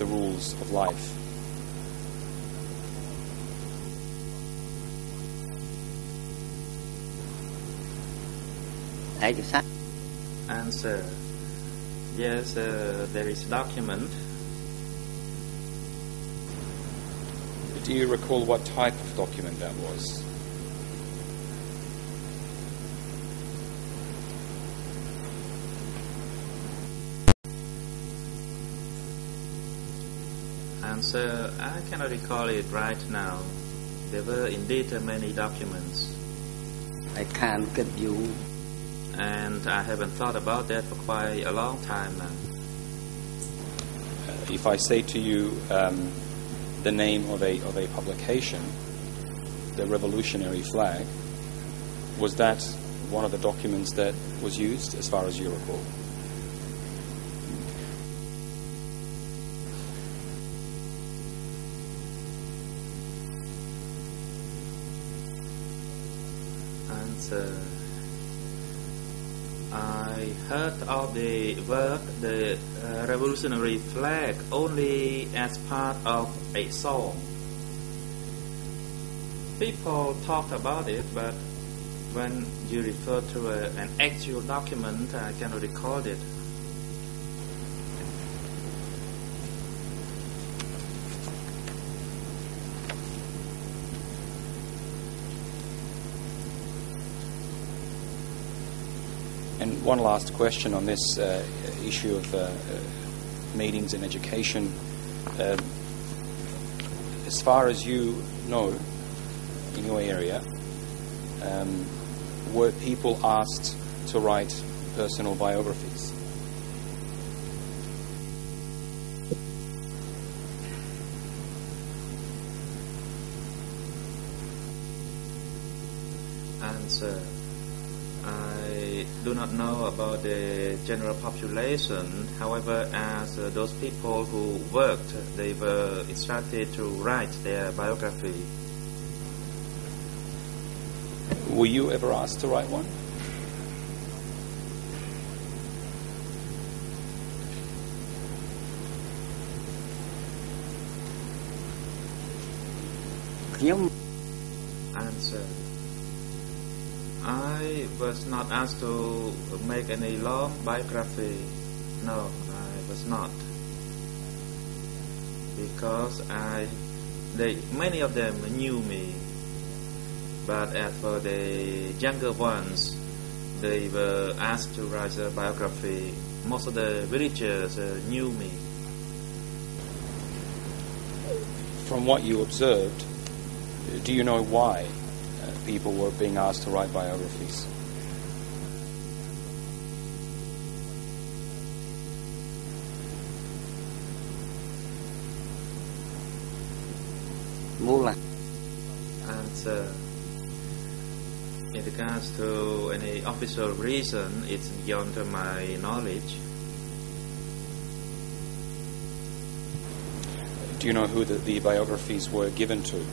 rules of life? Answer: yes, there is document. Do you recall what type of document that was? Answer: I cannot recall it right now. There were indeed many documents. I can't get you. And I haven't thought about that for quite a long time now. If I say to you the name of a publication, the Revolutionary Flag, was that one of the documents that was used, as far as you recall? Answer: I heard of the work, the Revolutionary Flag, only as part of a song. People talked about it, but when you refer to an actual document, I cannot recall it. And one last question on this issue of meetings in education. As far as you know, in your area, were people asked to write personal biographies? Answer: I do not know about the general population. However, as those people who worked, they were instructed to write their biography. Were you ever asked to write one? Answer: I was not asked to make any long biography. No, I was not. Because many of them knew me. But as for the younger ones, they were asked to write a biography. Most of the villagers knew me. From what you observed, do you know why people were being asked to write biographies? Answer: in regards to any official reason, it's beyond my knowledge. Do you know who the biographies were given to?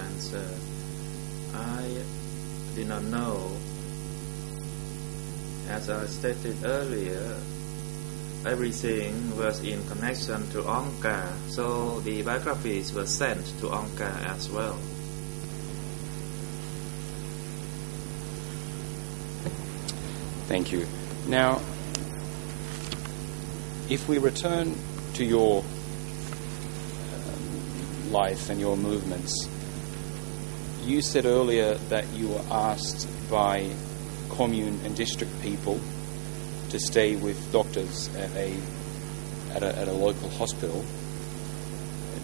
Answer: I did not know. As I stated earlier, everything was in connection to Angkar, so the biographies were sent to Angkar as well. Thank you. Now, if we return to your life and your movements, you said earlier that you were asked by commune and district people to stay with doctors at a local hospital.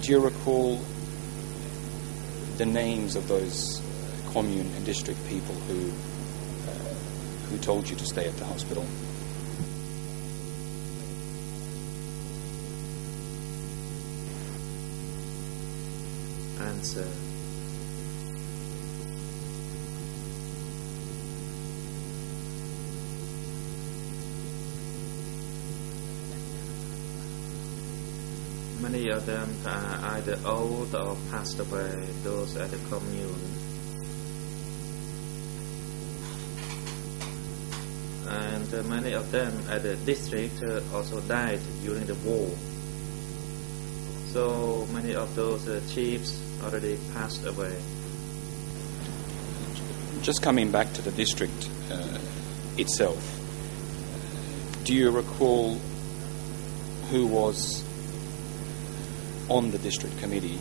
Do you recall the names of those commune and district people who told you to stay at the hospital? Answer. Many of them are either old or passed away, those at the commune. And many of them at the district also died during the war. So many of those chiefs already passed away. Just coming back to the district itself, do you recall who was on the district committee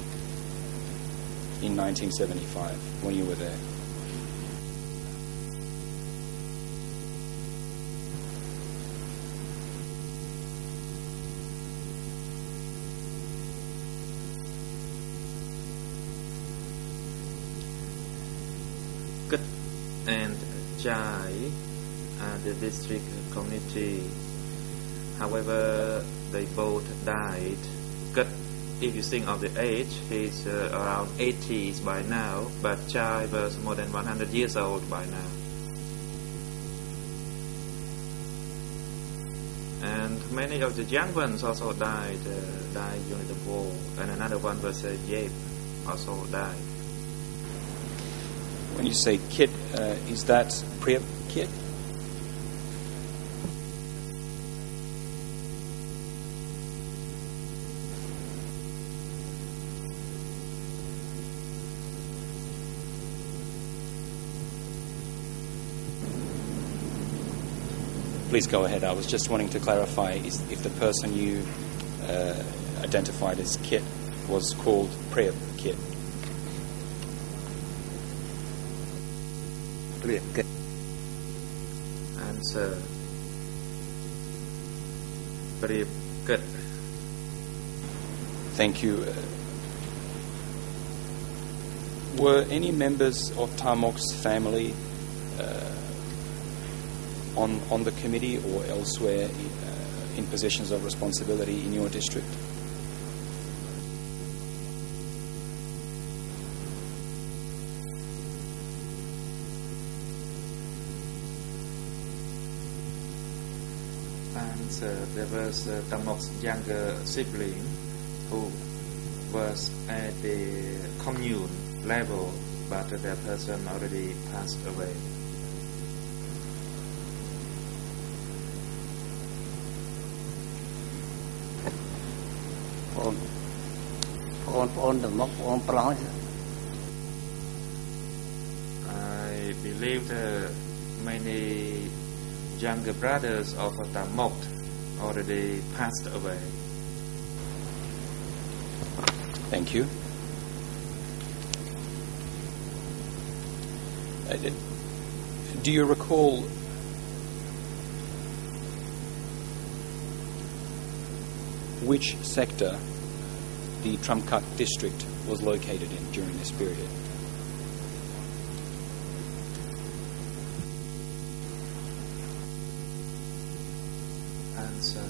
in 1975 when you were there? Kut and Chai are the district committee. However, they both died. Kut, if you think of the age, he's around 80s by now, but Chai was more than 100 years old by now. And many of the young ones also died during the war. And another one was Yep, also died. When you say kit, is that Priya kit? Please go ahead. I was just wanting to clarify if the person you identified as Kit was called Priya Kit. Answer. Very good. Thank you. Were any members of Tamok's family on the committee or elsewhere in positions of responsibility in your district? Answer. There was Tamok's younger sibling who was at the commune level, but that person already passed away. I believe many younger brothers of Tamok already passed away. Thank you. Do you recall which sector the Tramkat district was located in during this period? Answer.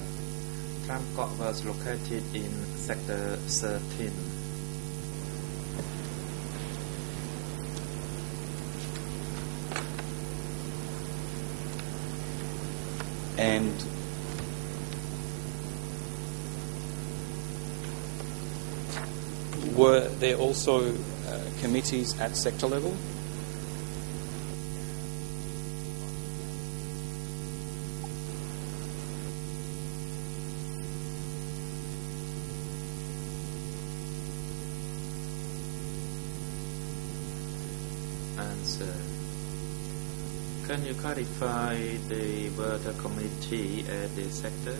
Tramkat was located in sector 13. And were there also committees at sector level? Answer. Can you clarify the word committee at the sector?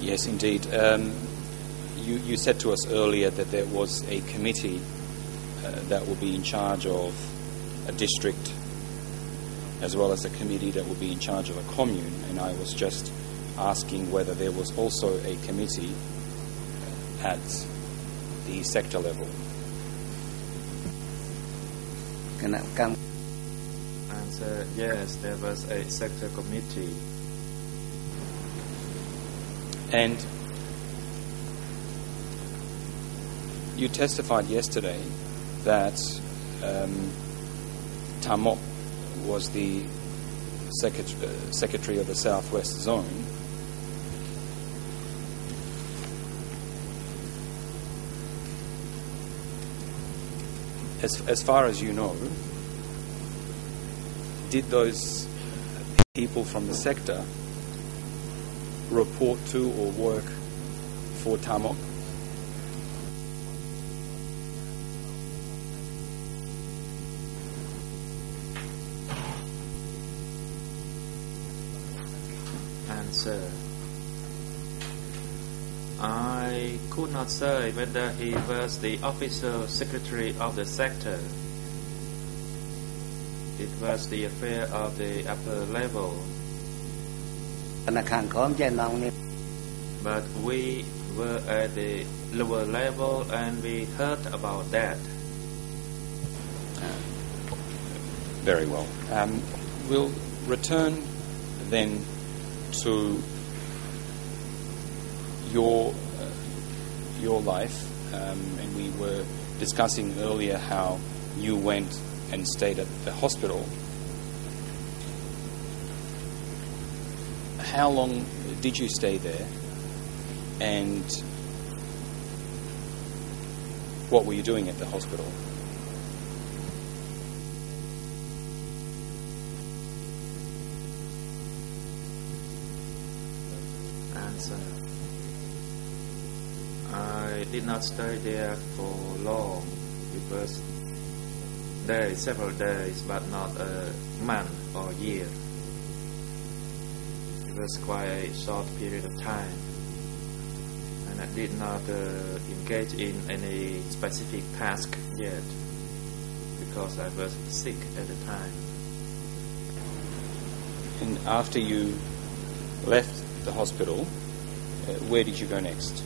Yes, indeed. You said to us earlier that there was a committee that will be in charge of a district, as well as a committee that will be in charge of a commune, and I was just asking whether there was also a committee at the sector level. Answer, yes, there was a sector committee. And you testified yesterday that Tamok was the secretary of the Southwest Zone. As far as you know, did those people from the sector report to or work for Tamok? Answer, I could not say whether he was the official secretary of the sector. It was the affair of the upper level. But we were at the lower level and we heard about that. Very well. We'll return then to your life, and we were discussing earlier how you went and stayed at the hospital. How long did you stay there, and what were you doing at the hospital? Answer, I did not stay there for long. It was days, several days, but not a month or year. It was quite a short period of time, and I did not engage in any specific task yet because I was sick at the time. And after you left the hospital, where did you go next?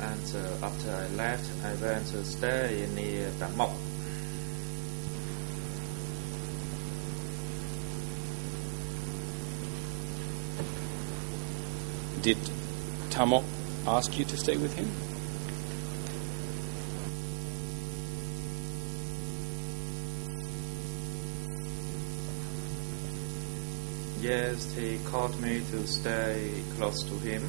And after I left, I went to stay near Tamok. Did Tamok ask you to stay with him? Yes, he called me to stay close to him.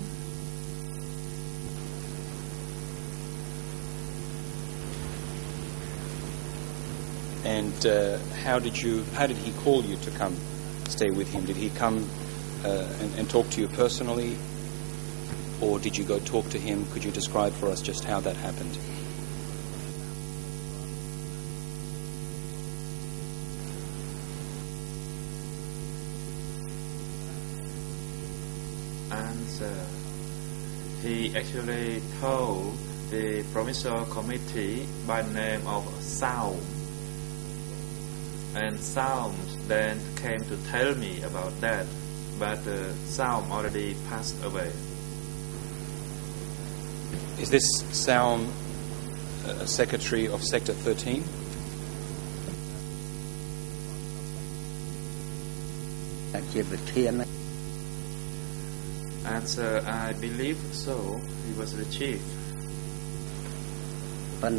And how did he call you to come stay with him? Did he come and talk to you personally, or did you go talk to him? Could you describe for us just how that happened? And he actually told the provincial committee by name of Saum. And Saum then came to tell me about that, but Saum already passed away. Is this Saum secretary of Sector 13? Answer, I believe so. He was the chief. But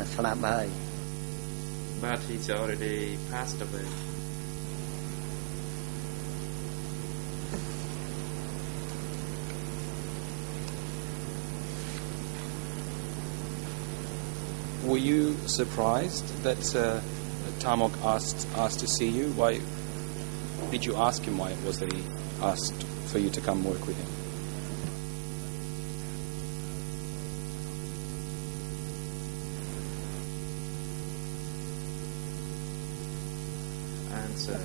he's already passed away. Were you surprised that Tamok asked to see you? Why did you ask him why it was that he asked for you to come work with him? Answer.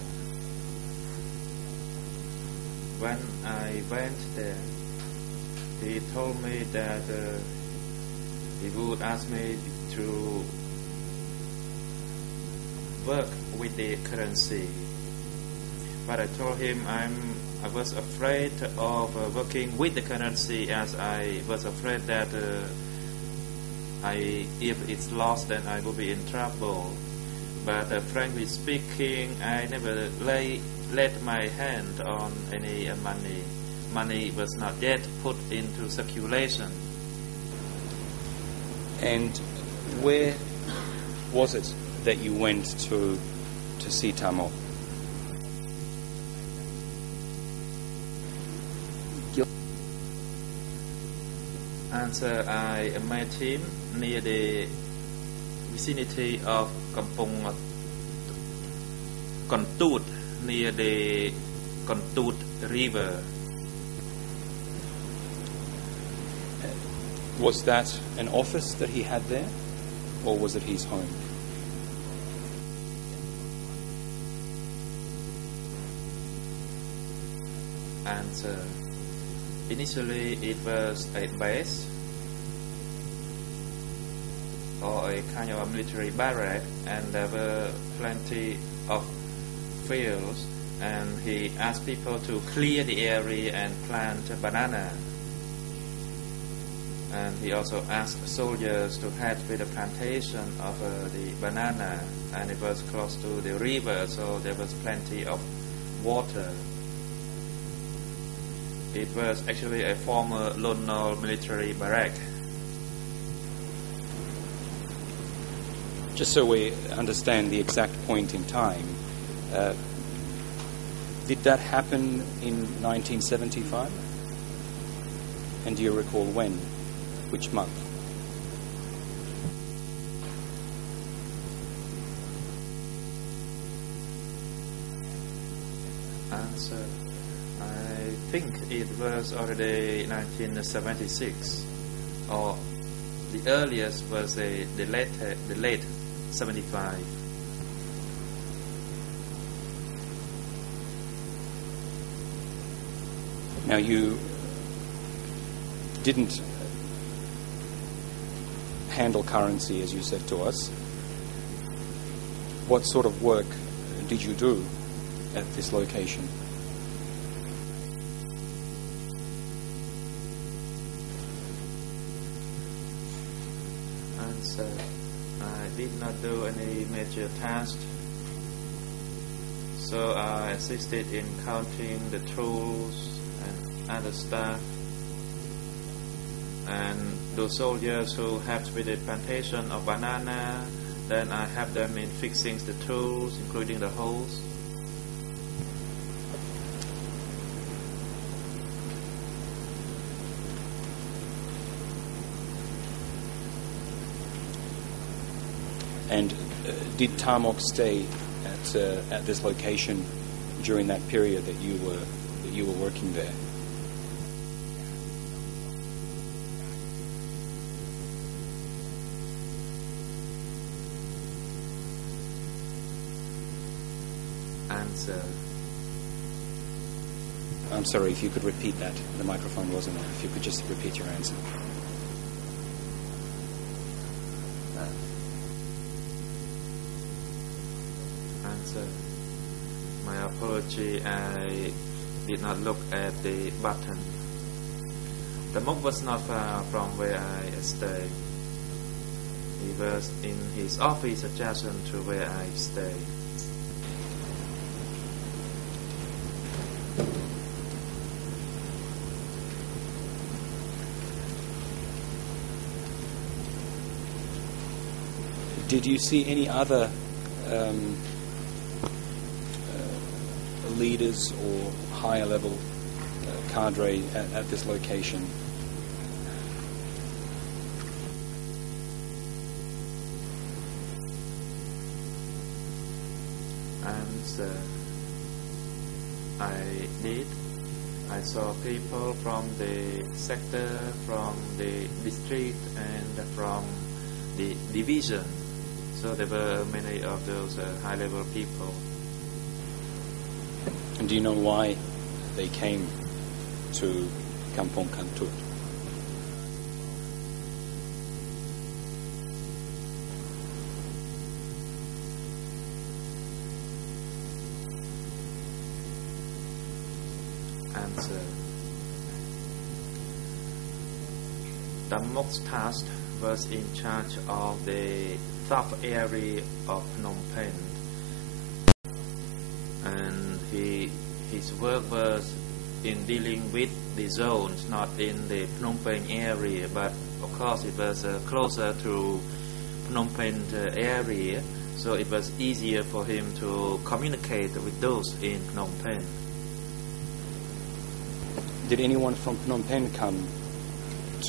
When I went there, he told me that he would ask me to work with the currency. But I told him I was afraid of working with the currency, as I was afraid that if it's lost, then I will be in trouble. But frankly speaking, I never laid my hand on any money. Money was not yet put into circulation. And where was it that you went to see Tamok? Answer. I met him near the vicinity of Kampong Kontut, near the Kontut River. Was that an office that he had there, or was it his home? Answer. Initially, it was a base or a kind of a military barrack, and there were plenty of fields, and he asked people to clear the area and plant banana. And he also asked soldiers to help with the plantation of the banana, and it was close to the river, so there was plenty of water. It was actually a former Lone Knoll military barrack. Just so we understand the exact point in time, did that happen in 1975? And do you recall when? Which month? Answer. I think it was already 1976, or the earliest was the late 75. Now, you didn't handle currency, as you said to us. What sort of work did you do at this location? Answer. I did not do any major tasks, so I assisted in counting the tools and other stuff, and those soldiers who helped with the plantation of banana, then I helped them in fixing the tools, including the holes. And did Tamok stay at this location during that period that you were working there? Answer. I'm sorry, if you could repeat that. The microphone wasn't on. If you could just repeat your answer. Answer. My apology, I did not look at the button. The monk was not far from where I stayed. He was in his office adjacent to where I stayed. Did you see any other leaders or higher level cadre at this location? And I did. I saw people from the sector, from the district, and from the division. So there were many of those high-level people. And do you know why they came to Kampong Kantut? Answer. The Mok's task was in charge of the south area of Phnom Penh, and his work was in dealing with the zones, not in the Phnom Penh area, but of course it was closer to Phnom Penh area, so it was easier for him to communicate with those in Phnom Penh. Did anyone from Phnom Penh come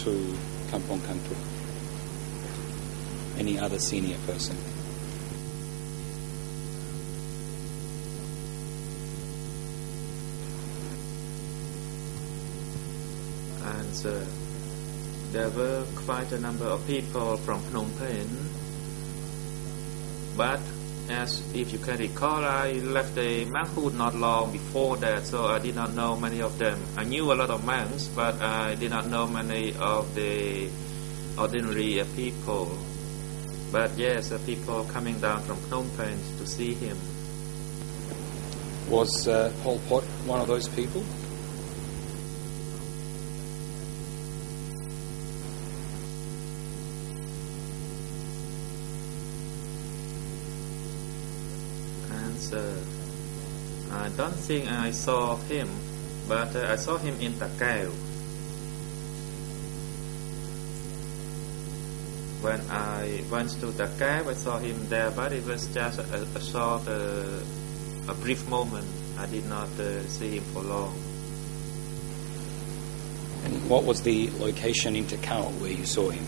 to Kampong Kantut? Any other senior person? And there were quite a number of people from Phnom Penh, but as if you can recall, I left the monkhood not long before that, so I did not know many of them. I knew a lot of monks, but I did not know many of the ordinary people. But yes, people coming down from Phnom Penh to see him. Was Pol Pot one of those people? I don't think I saw him, but I saw him in Takeo. When I went to Takeo, I saw him there, but it was just a short, a brief moment. I did not see him for long. And what was the location in Takao where you saw him?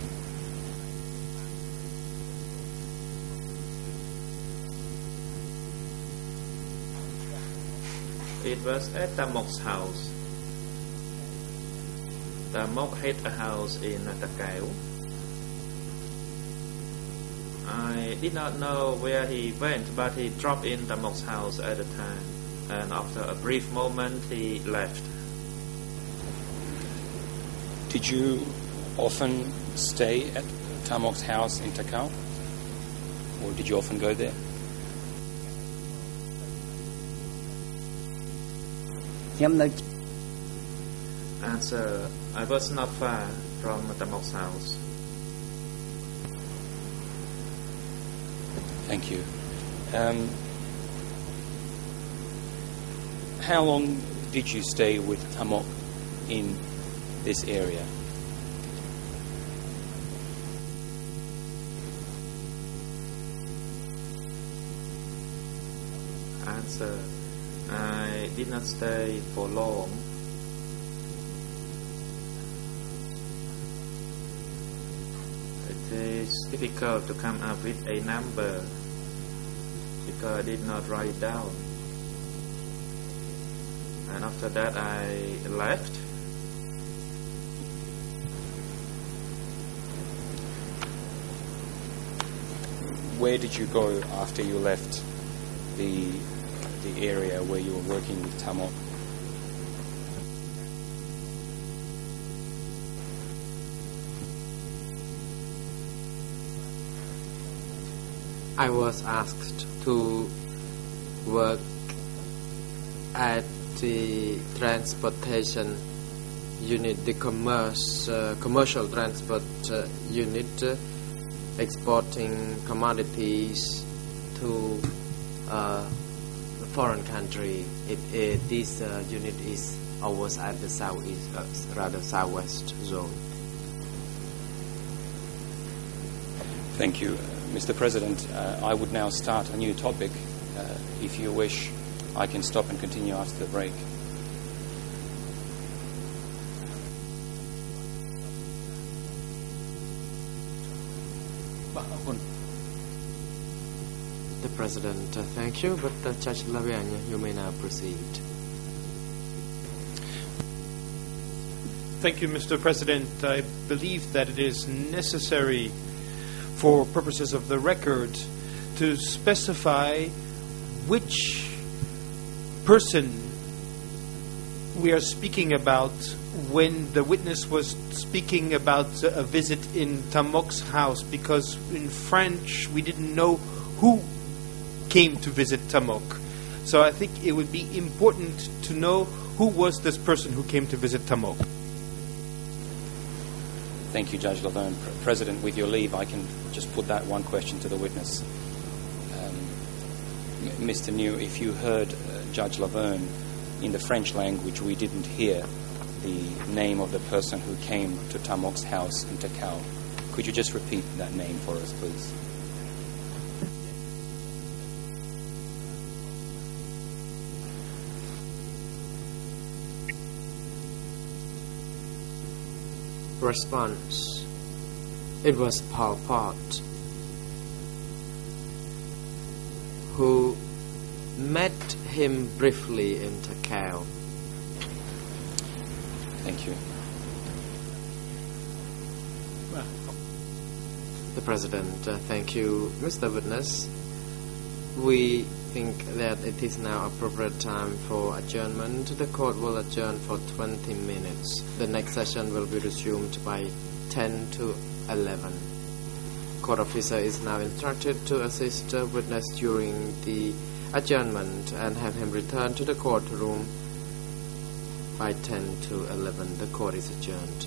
It was at the Mok's house. The Mok had a house in Takeo. I did not know where he went, but he dropped in the Mok's house at the time. And after a brief moment, he left. Did you often stay at Tamok's house in Takao? Or did you often go there? Answer. I was not far from the Mok's house. Thank you. How long did you stay with Tamok in this area? Answer. I did not stay for long. It is difficult to come up with a number because I did not write it down. And after that I left. Where did you go after you left the area where you were working with Tamok? I was asked to work at the transportation unit, the commercial transport unit, exporting commodities to foreign country. This unit is always at the southeast, rather southwest zone. Thank you. Mr. President, I would now start a new topic. If you wish, I can stop and continue after the break. The President, thank you, but Judge Lavianya, you may now proceed. Thank you, Mr. President. I believe that it is necessary for purposes of the record to specify which person we are speaking about when the witness was speaking about a visit in Tamok's house, because in French we didn't know who came to visit Tamok. So I think it would be important to know who was this person who came to visit Tamok. Thank you, Judge Laverne. President, with your leave, I can just put that one question to the witness. Mr. New, if you heard Judge Laverne in the French language, we didn't hear the name of the person who came to Tamok's house in Takao. Could you just repeat that name for us, please? Response. It was Pol Pot who met him briefly in Takao. Thank you. The President, thank you, Mr. Witness. We think that it is now appropriate time for adjournment. The court will adjourn for 20 minutes. The next session will be resumed by 10 to 11. Court officer is now instructed to assist the witness during the adjournment and have him return to the courtroom by 10 to 11. The court is adjourned.